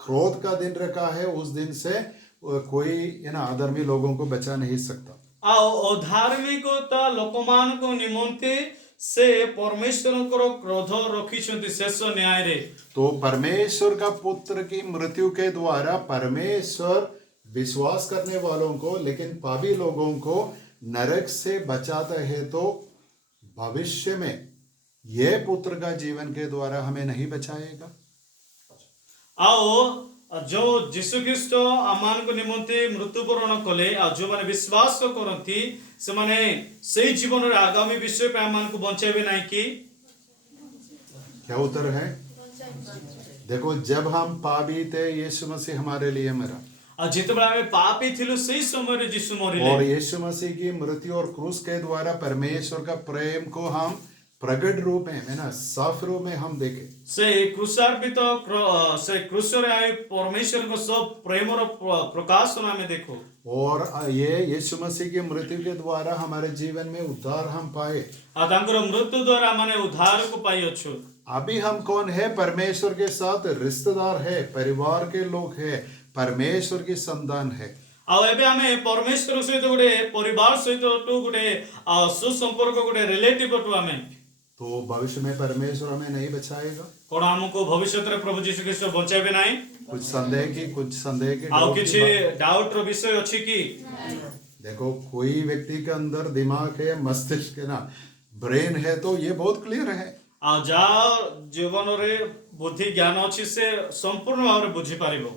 क्रोध का दिन रखा है। उस दिन से कोई, है ना, अधर्मी लोगों को बचा नहीं सकता। ଆଉ ଅଧାର୍ମିକତା ଲୋକମାନଙ୍କ ନିମନ୍ତେ ସେ ପରମେଶ୍ୱରଙ୍କର କ୍ରୋଧ ରଖିଛନ୍ତି ଶେଷ ନ୍ୟାୟରେ। तो परमेश्वर का पुत्र की मृत्यु के द्वारा परमेश्वर विश्वास करने वालों को, लेकिन पापी लोगों को नरक से बचाता है। तो भविष्य में यह पुत्र का जीवन के द्वारा हमें नहीं बचाएगा। ଆଉ जो जीशु ख्रीष्ट आमान को निमंते मृत्युवरण कले आ जो माने विश्वास करती से माने सही जीवन रे आगामी विषय पे आमान को बचाइबे नाही कि क्या उत्तर है? देखो, जब हम पापी थे यीशु मसीह हमारे लिए मरा, आ जितबे आमे पापी थिलु सही समय रे जीशु मरिले और यीशु मसीह की मृत्यु और क्रूस के द्वारा परमेश्वर का प्रेम को हम प्रकट रूप में, है ना, साफ रूप में हम देखे। से क्रूसार्पित से क्रूसरे आए परमेश्वर को सब प्रेम और प्रकाश में देखो। और ये यीशु मसीह की मृत्यु के द्वारा हमारे जीवन में उद्धार हम पाए। आ तांकर मृत्यु द्वारा माने उद्धार को पाई अच्छो। अभी हम कौन है? परमेश्वर के साथ रिश्तेदार है, परिवार के लोग है, परमेश्वर की संतान है। आ एबे हमें परमेश्वर सहित गोटे परिवार सहित तो गोटे सुसंपर्क गोटे रिलेटिव तो हमें तो भविष्य में परमेश्वर हमें नहीं बचाएगा? कोण हमको भविष्य रे प्रभु यीशु ख्रीष्ट बचाइबे नाही? कुछ संदेह की आ डाउट किछि की डाउट रो विषय अछि कि देखो, कोई व्यक्ति के अंदर दिमाग है, मस्तिष्क है ना, ब्रेन है, तो ये बहुत क्लियर है। आ जा जीवन रे बुद्धि ज्ञान अछि से संपूर्ण भाव रे बुझी पारिबो।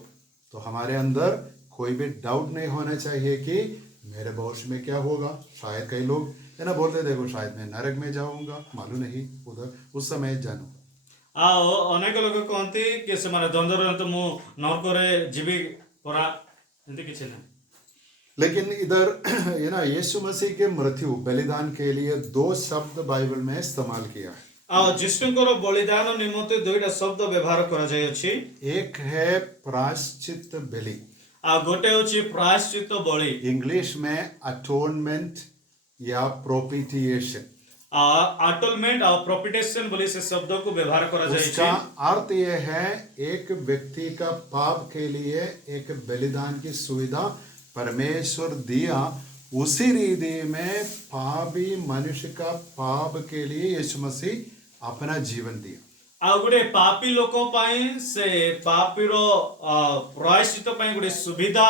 तो हमारे अंदर कोई भी डाउट नहीं होना चाहिए कि मेरे भविष्य में क्या होगा। शायद कई लोग है ना बोलते, देखो शायद मैं नरक में जाऊंगा, मालूम नहीं, उधर उस समय जानूंगा। अनेक लोग कहती कि से माने द्वंद्व तो मु नरक रे जीवी परा एंती किछि ना। लेकिन इधर ये ना यीशु मसीह के मृत्यु बलिदान के लिए दो शब्द बाइबल में इस्तेमाल किया है। जिष्णुकर बलिदान निमंते दुईटा शब्द व्यवहार करा जाय अछि। एक है प्रायश्चित बलि, गोटे होछि प्रायश्चित बलि, इंग्लिश में अटोनमेंट या प्रोपिटिएशन। अटोनमेंट और प्रोपिटेशन बोली से शब्दों को व्यवहार करा जाय अछि। उसका अर्थ यह है एक व्यक्ति का पाप के लिए एक बलिदान की सुविधा परमेश्वर दिया, उसी रीति में पापी मनुष्य का पाप के लिए यीशु मसीह अपना जीवन दिया। आ गुडे पापी लोकों पाई से पापीरो प्रायश्चित पाई गुडे सुविधा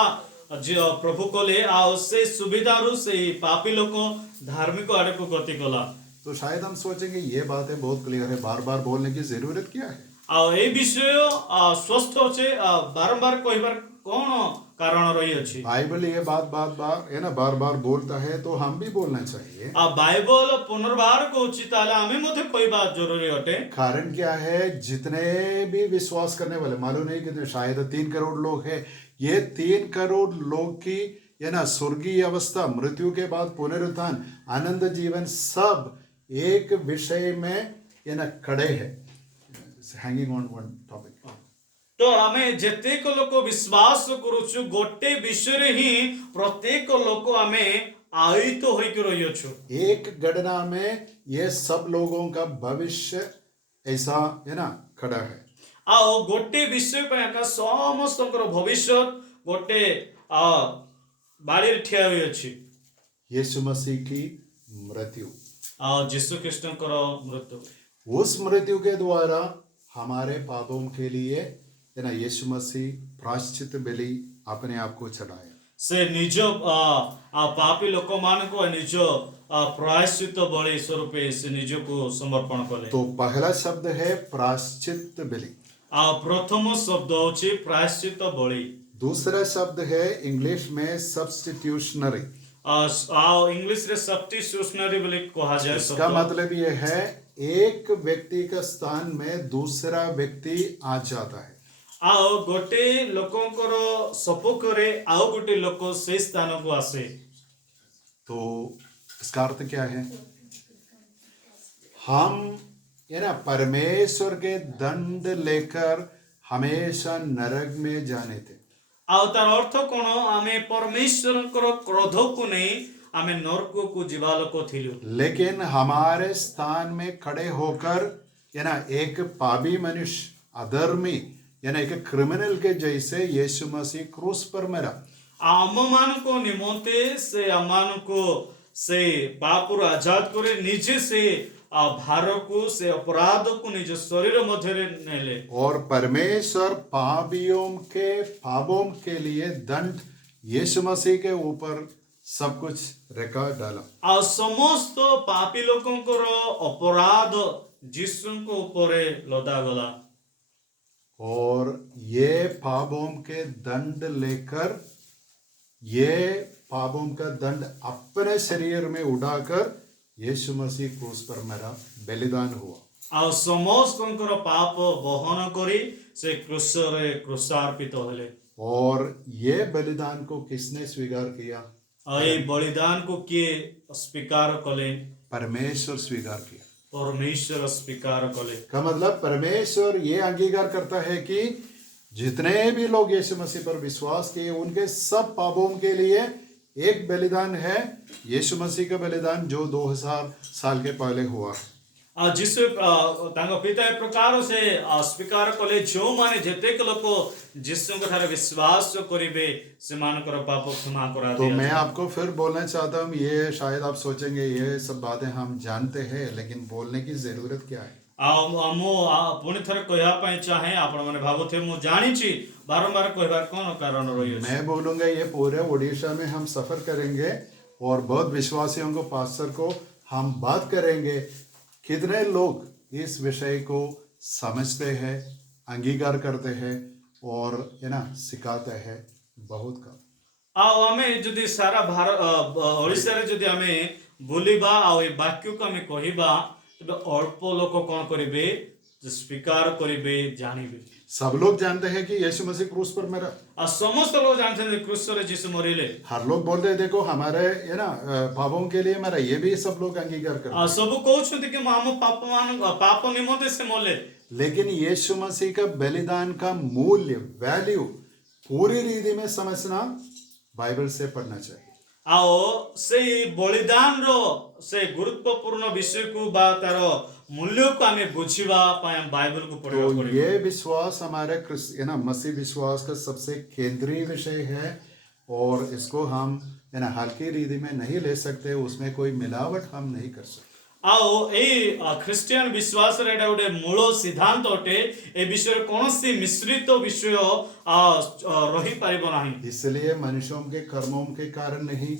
जो प्रभु कोले आ से सुविधा रु से पापी लोको धार्मिक आड़े को गति कला। तो शायद हम सोचेंगे ये बातें बहुत क्लियर है, बार बार बोलने की जरूरत क्या है? आ ए विषय स्वस्थ होचे बारंबार कहबार कोन कारण रही अछि। बाइबल ये बात है ना बार बार बोलता है, तो हम भी बोलना चाहिए। बाइबल पुनर्बार को उचित आले हमें मते कहबा जरूरी अटे। कारण क्या है? जितने भी विश्वास करने वाले, मालूम नहीं कितने, शायद 3 करोड़ लोग हैं, ये 3 करोड़ लोग की ये ना स्वर्गीय अवस्था, मृत्यु के बाद पुनरुत्थान, आनंद जीवन, सब एक विषय में ये ना खड़े हैं। Hanging on one topic. तो हमें जतेक लोक विश्वास करूछु गोटे विषय रे ही प्रत्येक लोक हमें आयित होइके रही अछु। एक गणना में ये सब लोगों का भविष्य ऐसा है ना खड़ा है। आओ गोटे विषय पे का समस्त भविष्य गोटे बाड़ी ठिया हुई अछि। यीशु मसीह की मृत्यु, यीशु ख्रीष्ट मृत्यु, उस मृत्यु के द्वारा हमारे पापों के लिए है ना यीशु मसीह प्रायश्चित बलि अपने आप को चढ़ाया। से निज पापी लोक मान को निज प्रायश्चित बलि स्वरूप से निज को समर्पण कले। तो पहला शब्द है प्रायश्चित बलि, प्रथम शब्द होछि प्रायश्चित बलि। दूसरा शब्द है इंग्लिश में सब्स्टिट्यूशनरी। इंग्लिश रे सब्स्टिट्यूशनरी बोले कहा जाए। इसका मतलब ये है एक व्यक्ति का स्थान में दूसरा व्यक्ति आ जाता है। आओ गोटे लोकंकर सपोकरे आओ गोटे लोक से स्थान को आसे। तो इसका अर्थ क्या है? हम ये ना परमेश्वर के दंड लेकर हमेशा नरक में जाने थे। आओ तार अर्थ कोन? आमे परमेश्वर क्रोध को नहीं आमे नरक को जीवा लोक थिलु, लेकिन हमारे स्थान में खड़े होकर ये ना एक पापी मनुष्य, अधर्मी, यानी एक क्रिमिनल के जैसे यीशु मसीह क्रूस पर मरा। आम मान को निमंते से अमान को से पाप रु आजाद करे निजे से भार को से अपराध को निज शरीर मध्य नेले। और परमेश्वर पापियों के पापों के लिए दंड यीशु मसीह के ऊपर सब कुछ रेखा डाला। आ समस्त पापी लोकों को अपराध यीशु को ऊपर लदा गला। और ये पापों के दंड लेकर, ये पापों का दंड अपने शरीर में उठाकर यीशु मसीह क्रूस पर मेरा बलिदान हुआ। ଆଉ ସମସ୍ତଙ୍କର ପାପ ବହନ କରି ସେ କ୍ରୁଶରେ କ୍ରୁଶାର୍ପିତ ହେଲେ। और ये बलिदान को किसने स्वीकार किया? ଆଉ ଏଇ ବଳିଦାନକୁ କିଏ ସ୍ୱୀକାର କଲେ? परमेश्वर स्वीकार किया। ପରମେଶ୍ୱର ସ୍ୱୀକାର କଲେ। का मतलब परमेश्वर ये अंगीकार करता है कि जितने भी लोग यीशु मसीह पर विश्वास किए उनके सब पापों के लिए एक बलिदान है, यीशु मसीह का बलिदान जो 2000 साल के पहले हुआ। ଆଉ ଯୀଶୁ ତାଙ୍କ ପିତା ଏ ପ୍ରକାର ସେ ସ୍ୱୀକାର କଲେ ଯେଉଁମାନେ ଯେତେକ ଲୋକ ଯୀଶୁଙ୍କ ଠାରେ ବିଶ୍ୱାସ କରିବେ ସେମାନଙ୍କର ପାପ କ୍ଷମା तो କରାଦିଆଯିବ। मैं आपको फिर बोलना चाहता हूँ, ये शायद आप सोचेंगे ये सब बातें हम जानते हैं, लेकिन बोलने की जरूरत क्या है? ଆଉ ମୁଁ ପୁଣି ଥରେ କହିବା ପାଇଁ ଚାହେଁ, ଆପଣମାନେ ଭାବୁଥିବେ ମୁଁ ଜାଣିଛି, ବାରମ୍ବାର କହିବାର କ'ଣ କାରଣ ରହିଅଛି? मैं बोलूंगा ये पूरे उड़ीसा में हम सफर करेंगे और बहुत विश्वासियों को, पास्टर को हम बात करेंगे कितने लोग इस विषय को समझते हैं, अंगीकार करते हैं और सिखाते हैं। बहुत कम। ଆଉ ଆମେ ଯଦି ସାରା ଓଡ଼ିଶାରେ ଯଦି ଆମେ ବୁଲିବା ଆଉ ଏ ବାକ୍ୟକୁ ଆମେ କହିବା ତେବେ ଅଳ୍ପ ଲୋକ କ'ଣ କରିବେ? ସ୍ୱୀକାର କରିବେ, ଜାଣିବେ। सब लोग जानते हैं कि यीशु मसीह क्रूस पर मरा। ଆଉ ସମସ୍ତ ଲୋକ ଜାଣିଛନ୍ତି କ୍ରୁଶରେ ଯୀଶୁ ମରିଲେ। हर लोग बोलते हैं देखो हमारे पापों के लिए मरा, ये भी सब लोग अंगीकार करते ଆଉ हैं। ସବୁ କହୁଛନ୍ତି କି ଆମ ପାପ ନିମନ୍ତେ ସେ ମଲେ। लेकिन यीशु मसीह का बलिदान का मूल्य, वैल्यू पूरी रीति में समझना बाइबल से पढ़ना चाहिए। ଆଉ ସେଇ ବଳିଦାନର ସେ ଗୁରୁତ୍ୱପୂର୍ଣ୍ଣ ବିଷୟକୁ ବା ତାର मूल्यକୁ ଆମେ ବୁଝିବା ପାଇଁ ବାଇବଲକୁ ପଢ଼ିବାକୁ तो ପଡ଼ିବ। ये विश्वास हमारे मसीह विश्वास का सबसे केंद्रीय विषय है और इसको हम हल्की रीति में नहीं ले सकते, उसमें कोई मिलावट हम नहीं कर सकते। ଆଉ ଏଇ ଖ୍ରୀଷ୍ଟିଆନ ବିଶ୍ୱାସର ଏଇଟା ଗୋଟେ ମୂଳ ସିଦ୍ଧାନ୍ତ ଅଟେ। ଏ ବିଷୟରେ କୌଣସି ମିଶ୍ରିତ ବିଷୟ ରହିପାରିବ ନାହିଁ। इसलिए मनुष्यों के कर्मों के कारण नहीं,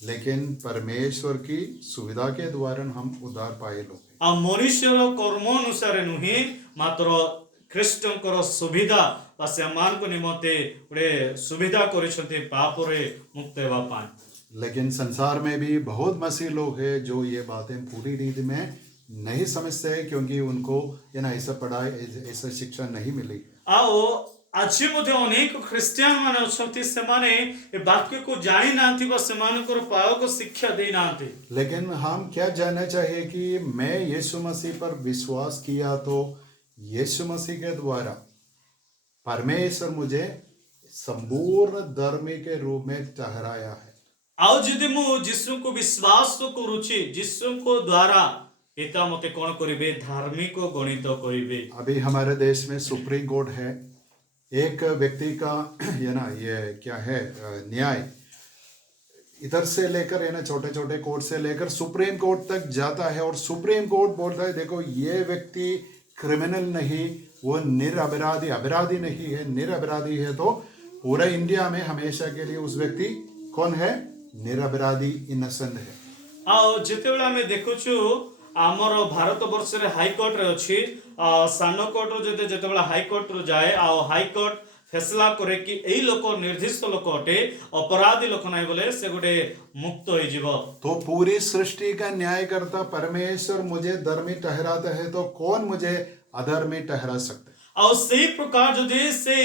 लेकिन परमेश्वर की सुविधा के द्वारा हम उद्धार पाए लोग। ଆଉ ମନୁଷ୍ୟର କର୍ମ ଅନୁସାରେ ନୁହେଁ, ମାତ୍ର ଖ୍ରୀଷ୍ଟଙ୍କର ସୁବିଧା ବା ସେମାନଙ୍କ ନିମନ୍ତେ ଗୋଟେ ସୁବିଧା କରିଛନ୍ତି ପାପରେ ମୁକ୍ତ ହେବା ପାଇଁ। लेकिन संसार में भी बहुत मसीह लोग हैं जो ये बातें पूरी रीति में नहीं समझते हैं, क्योंकि उनको ऐसा पढ़ाई, ऐसा शिक्षा नहीं मिली। ଆଉ ଆଜି ମଧ୍ୟ ଅନେକ ଖ୍ରୀଷ୍ଟିଆନ ମାନେ ଅଛନ୍ତି, ସେମାନେ ଏ ବାକ୍ୟକୁ ଜାଣି ନାହାନ୍ତି ବା ସେମାନଙ୍କର ପାଳକ ଶିକ୍ଷା ଦେଇନାହାନ୍ତି। लेकिन हम क्या जानना चाहिए कि मैं यीशु मसीह पर विश्वास किया तो यीशु मसीह के द्वारा परमेश्वर मुझे संपूर्ण धर्मी के रूप में ठहराया है। ଆଉ ଯଦି ମୁଁ ଯୀଶୁଙ୍କୁ ବିଶ୍ୱାସ କରୁଛି, ଯୀଶୁଙ୍କ ଦ୍ୱାରା ପିତା ମୋତେ କ'ଣ କରିବେ? ଧାର୍ମିକ ଗଣିତ କରିବେ। अभी हमारे देश में सुप्रीम कोर्ट है। एक व्यक्ति का ये क्या है न्याय इधर से लेकर छोटे छोटे कोर्ट से लेकर सुप्रीम कोर्ट तक जाता है, और सुप्रीम कोर्ट बोलता है देखो ये व्यक्ति क्रिमिनल नहीं, वो अपराधी नहीं है, निरपराधी है। तो पूरा इंडिया में हमेशा के लिए उस व्यक्ति कौन है? निरपराधी, इनोसेंट है। ଆଉ ଯେତେବେଳେ ଆମେ ଦେଖୁଛୁ ଆମର ଭାରତ ବର୍ଷରେ ହାଇକୋର୍ଟରେ ଅଛି, ସାନ କୋର୍ଟରୁ ଯେତେବେଳେ ହାଇକୋର୍ଟରୁ ଯାଏ ଆଉ ହାଇକୋର୍ଟ ଫେସଲା କରେ କି ଏଇ ଲୋକ ନିର୍ଦ୍ଦିଷ୍ଟ ଲୋକ ଅଟେ, ଅପରାଧୀ ଲୋକ ନାହିଁ ବୋଲେ ସେ ଗୋଟେ ମୁକ୍ତ ହେଇଯିବ। तो पूरी सृष्टि का न्यायकर्ता परमेश्वर मुझे धर्मी ठहराता है, तो कौन मुझे अधर्मी ठहरा सकता है? ଆଉ ସେଇ ପ୍ରକାର ଯଦି ସେ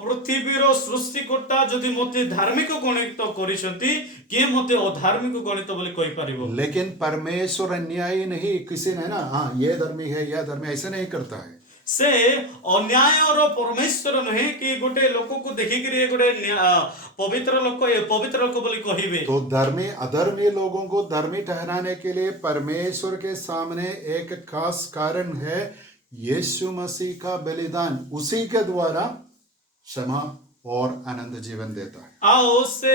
ପୃଥିବୀର ସୃଷ୍ଟିକର୍ତ୍ତା ଯଦି ମୋତେ ଧାର୍ମିକ ଗଣିତ କରିଛନ୍ତି, କିଏ ମୋତେ ଅଧାର୍ମିକ ଗଣିତ ବୋଲି କହିପାରିବ? लेकिन परमेश्वर अन्यायी नहीं, किसी ने हाँ ये धर्मी है या धर्मी, ऐसा नहीं करता है। ସେ ଅନ୍ୟାୟର ପରମେଶ୍ୱର ନୁହେଁ କି ଗୋଟେ ଲୋକକୁ ଦେଖିକିରି ଗୋଟେ ପବିତ୍ର ଲୋକ ବୋଲି କହିବେ। तो धर्मी अधर्मी लोगों को धर्मी ठहराने के लिए परमेश्वर के सामने एक खास कारण है, यीशु मसीह का बलिदान, उसी के द्वारा क्षमा और आनंद जीवन देता है। ଆଉ ସେ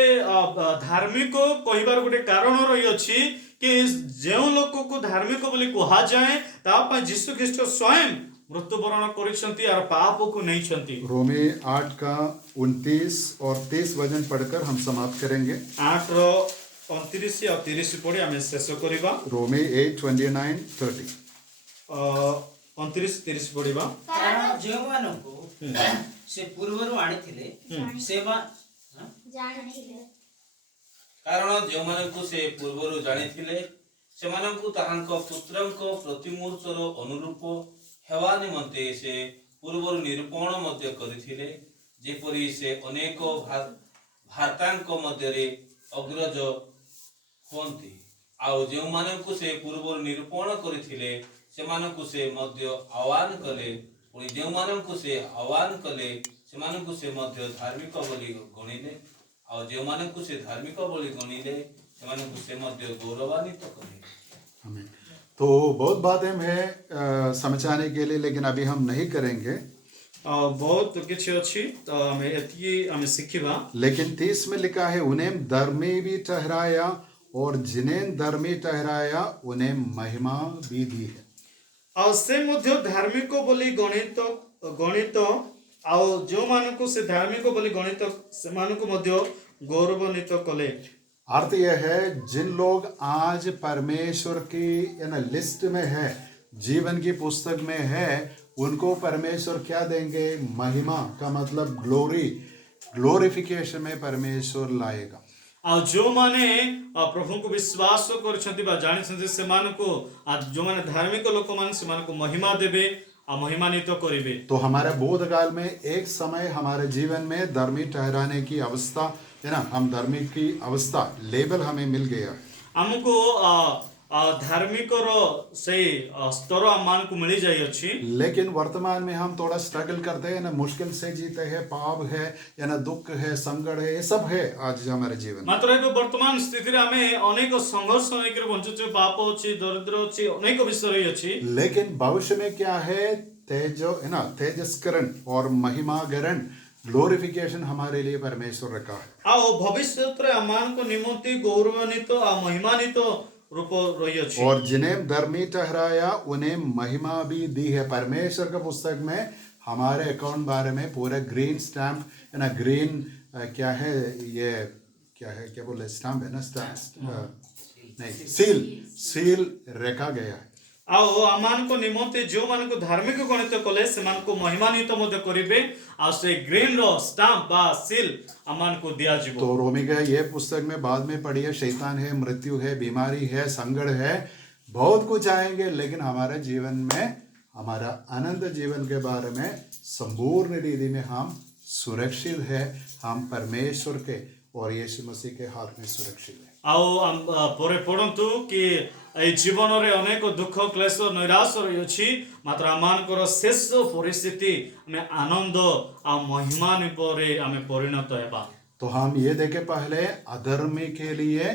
ଧାର୍ମିକ କହିବାର ଗୋଟେ କାରଣ ରହିଅଛି କି ଯେଉଁ ଲୋକକୁ ଧାର୍ମିକ ବୋଲି କୁହାଯାଏ ତା ପାଇଁ ଯୀଶୁ ଖ୍ରୀଷ୍ଟ ସ୍ୱୟଂ ମୃତ୍ୟୁବରଣ କରିଛନ୍ତି ଆଉ ପାପକୁ ନେଇଛନ୍ତି। रोमी 8 का 29 और 30 वचन पढ़कर हम समाप्त करेंगे। 8 ର 29 ଆଉ 30 ପଢି ଆମେ ଶେଷ କରିବା। रोमी 8:29-30। 29-30 ପଢିବା। କାରଣ ଯେଉଁମାନଙ୍କୁ से पूर्वरु आनिथिले सेवा हाँ? ଜାଣିଥିଲେ କାରଣ ଯେଉଁମାନଙ୍କୁ ସେ ପୂର୍ବରୁ ଜାଣିଥିଲେ ସେମାନଙ୍କୁ ତାହାଙ୍କ ପୁତ୍ରଙ୍କ ପ୍ରତିମୂର୍ତ୍ତର ଅନୁରୂପ ହେବା ନିମନ୍ତେ ସେ ପୂର୍ବରୁ ନିରୂପଣ ମଧ୍ୟ କରିଥିଲେ ଯେପରି ସେ ଅନେକ ଭ୍ରାତାଙ୍କ ମଧ୍ୟରେ ଅଗ୍ରଜ ହୁଅନ୍ତି ଆଉ ଯେଉଁମାନଙ୍କୁ ସେ ପୂର୍ବରୁ ନିରୂପଣ କରିଥିଲେ ସେମାନଙ୍କୁ ସେ ମଧ୍ୟ ଆହ୍ୱାନ କଲେ ପୁଣି ଯେଉଁମାନଙ୍କୁ ସେ ଆହ୍ୱାନ କଲେ ସେମାନଙ୍କୁ ସେ ମଧ୍ୟ ଧାର୍ମିକ ବୋଲି ଗଣିଲେ ଆଉ ଯେଉଁମାନଙ୍କୁ ସେ ଧାର୍ମିକ ବୋଲି ଗଣିଲେ ସେମାନଙ୍କୁ ସେ ମଧ୍ୟ ଗୌରବାନ୍ୱିତ କଲେ आमीन। तो बहुत बातें हैं समझाने के लिए, लेकिन अभी हम नहीं करेंगे। बहुत କିଛି ଅଛି ତ ଆମେ ଏତିକି ଆମେ ଶିଖିବା। लेकिन 30 में लिखा है उन्हें धर्मी भी ठहराया और जिन्हें धर्मी ठहराया उन्हें महिमा भी दी है। ଆଉ ସେ ମଧ୍ୟ ଧାର୍ମିକ ବୋଲି ଗଣିତ ଆଉ ଯେଉଁମାନଙ୍କୁ ସେ ଧାର୍ମିକ ବୋଲି ଗଣିତ ସେମାନଙ୍କୁ ମଧ୍ୟ ଗୌରବାନ୍ୱିତ କଲେ। अर्थ यह है जिन लोग आज परमेश्वर की लिस्ट में है, जीवन की पुस्तक में है, उनको परमेश्वर क्या देंगे? महिमा का मतलब ग्लोरिफिकेशन में परमेश्वर लाएगा। ଆଉ ଯେଉଁମାନେ ପ୍ରଭୁଙ୍କୁ ବିଶ୍ୱାସ କରିଛନ୍ତି ବା ଜାଣିଛନ୍ତି ସେମାନଙ୍କୁ ଯେଉଁମାନେ ଧାର୍ମିକ ଲୋକମାନେ ସେମାନଙ୍କୁ ମହିମା ଦେବେ ଆଉ ମହିମାନ୍ୱିତ କରିବେ। तो हमारे बोधकाल में एक समय हमारे जीवन में धर्मी ठहराने की अवस्था है ना, हम धर्मी की अवस्था लेबल हमें मिल गया। ଆମକୁ ଧାର୍ମିକର ସେଇ ସ୍ତର ଆମମାନଙ୍କୁ ମିଳିଯାଇଅଛି। लेकिन वर्तमान में हम थोड़ा स्ट्रगल करते हैं ना, मुश्किल से जीते हैं, पाप है या ना दुख है, संकट है, ये सब है आज हमारे जीवन में। ମାତ୍ର ଏବେ ବର୍ତ୍ତମାନ ସ୍ଥିତିରେ ଆମେ ଅନେକ ସଂଘର୍ଷ ନେଇକରି ବଞ୍ଚୁଛୁ। ପାପ ଅଛି, ଦରିଦ୍ର ଅଛି, ଅନେକ ବିଷୟ ଅଛି। लेकिन भविष्य में क्या है? तेजस्करण और महिमाकरण, ग्लोरिफिकेशन हमारे लिए परमेश्वर रखा है। ଆଉ ଭବିଷ୍ୟତରେ ଆମମାନଙ୍କ ନିମନ୍ତେ ଗୌରବାନ୍ୱିତ ଆଉ ମହିମାନ୍ୱିତ रूप ରହିଅଛି। और जिन्हें धर्मी ठहराया उन्हें महिमा भी दी है। परमेश्वर का पुस्तक में हमारे अकाउंट बारे में पूरा ग्रीन स्टैम्प है ना, ग्रीन क्या है ये, क्या है, क्या बोले, स्टैम्प है ना, स्टैम्प नहीं, सील रखा गया है। ଆଉ ଆମମାନଙ୍କ ନିମନ୍ତେ ଯେଉଁମାନଙ୍କୁ ଧାର୍ମିକ ଗଣିତ କଲେ ସେମାନଙ୍କୁ ମହିମାନ୍ୱିତ ମଧ୍ୟ କରିବେ ଆଉ ସେ ଗ୍ରୀନର ଷ୍ଟାମ୍ପ ବା ସିଲ୍ ଆମମାନଙ୍କୁ ଦିଆଯିବ। तो रोमी का ये पुस्तक में बाद में पढ़ी है, शैतान है, मृत्यु है, बीमारी है, संकट है, बहुत कुछ आएंगे, लेकिन हमारे जीवन में हमारा अनंत जीवन के बारे में संपूर्ण रीति में हम सुरक्षित है। हम परमेश्वर के और यीशु मसीह के हाथ में सुरक्षित है। ଆଉ ପରେ ପଢ଼ନ୍ତୁ କି ଏଇ ଜୀବନରେ ଅନେକ ଦୁଃଖ କ୍ଲେଶ ନୈରାଶ ରହିଅଛି, ମାତ୍ର ଆମମାନଙ୍କର ଶେଷ ପରିସ୍ଥିତି ଆମେ ଆନନ୍ଦ ଆଉ ମହିମାନ୍ୱିତରେ ଆମେ ପରିଣତ ହେବା। तो हम ये देखे पहले अधर्मी के लिए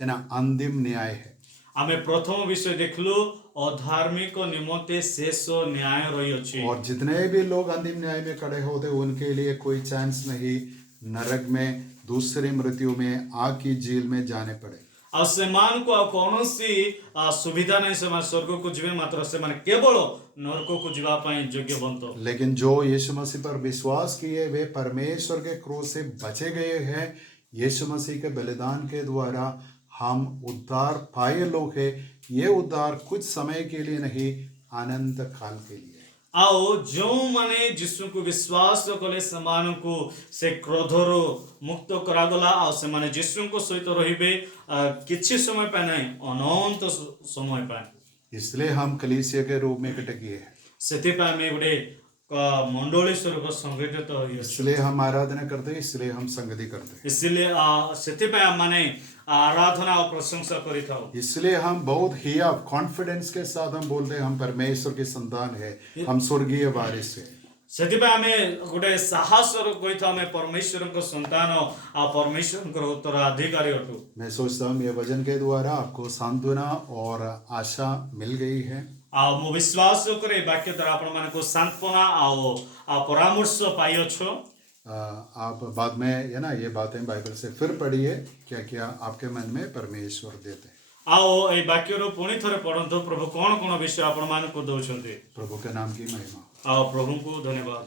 है ना अंतिम न्याय है। ଆମେ ପ୍ରଥମ ବିଷୟ ଦେଖିଲୁ ଅଧାର୍ମିକ ନିମନ୍ତେ ଶେଷ ନ୍ୟାୟ ରହିଅଛି। और जितने भी लोग अंतिम न्याय में खड़े होते उनके लिए कोई चांस नहीं, नरक में, दूसरी मृत्यु में, आग की झील में जाने पड़े। ଆଉ ସେମାନଙ୍କୁ ଆଉ କୌଣସି ସୁବିଧା ନାହିଁ, ସେମାନେ ସ୍ୱର୍ଗକୁ ଯିବେ, ମାତ୍ର ସେମାନେ କେବଳ ନରକକୁ ଯିବା ପାଇଁ ଯୋଗ୍ୟବନ୍ତ। लेकिन जो यीशु मसीह पर विश्वास किए वे परमेश्वर के क्रोध से बचे गए हैं। यीशु मसीह के बलिदान के द्वारा हम उद्धार पाए लोग हैं। ये उद्धार कुछ समय के लिए नहीं, अनंत काल के लिए। ଆଉ ଯେଉଁମାନେ ଯୀଶୁଙ୍କୁ ବିଶ୍ୱାସ କଲେ ସେମାନଙ୍କୁ ସେ କ୍ରୋଧରୁ ମୁକ୍ତ କରାଗଲା ଆଉ ସେମାନେ ଯୀଶୁଙ୍କ ସହିତ ରହିବେ କିଛି ସମୟ ପାଇଁ ନାହିଁ, ଅନନ୍ତ ସମୟ ପାଇଁ। इसलिए हम कलीसिया के रूप में इकट्ठे किए हैं। ସେଥିପାଇଁ ଆମେ ଗୋଟେ ମଣ୍ଡଳୀ ସ୍ୱରୂପ ସଂଗଠିତ ହୋଇଅଛୁ। इसलिए हम आराधना करते हैं, इसलिए हम संगति करते हैं, इसलिए ସେଥିପାଇଁ ଆମମାନେ आराधना और प्रशंसा କରିଥାଉ। इसलिए हम बहुत ही कॉन्फिडेंस के साथ हम बोलते हैं हम परमेश्वर की संतान है, हम स्वर्गीय वारिस है। ସେଥିପାଇଁ ଆମେ ଗୋଟେ ସାହସର କହିଥାଉ ଆମେ ପରମେଶ୍ୱରଙ୍କ ସନ୍ତାନ ଆଉ ପରମେଶ୍ୱରଙ୍କର ଉତ୍ତରାଧିକାରୀ ଅଟୁ। मैं सोचता हूँ ये वचन के द्वारा आपको सांत्वना और आशा मिल गई है। ଆଉ ମୁଁ ବିଶ୍ୱାସ କରେ ବାକ୍ୟ ଦ୍ୱାରା ଆପଣମାନଙ୍କୁ ସାନ୍ତ୍ୱନା ଆଉ ପରାମର୍ଶ ପାଇଅଛ। आप बाद में है ना ये बातें बाइबल से फिर पढ़िए, क्या क्या आपके मन में परमेश्वर देते हैं। ଆଉ ଏଇ ବାକ୍ୟରୁ ପୁଣି ଥରେ ପଢ଼ନ୍ତୁ ପ୍ରଭୁ କ'ଣ କ'ଣ ବିଷୟ ଆପଣମାନଙ୍କୁ ଦଉଛନ୍ତି। प्रभु के नाम की महिमा। ଆଉ ପ୍ରଭୁଙ୍କୁ ଧନ୍ୟବାଦ।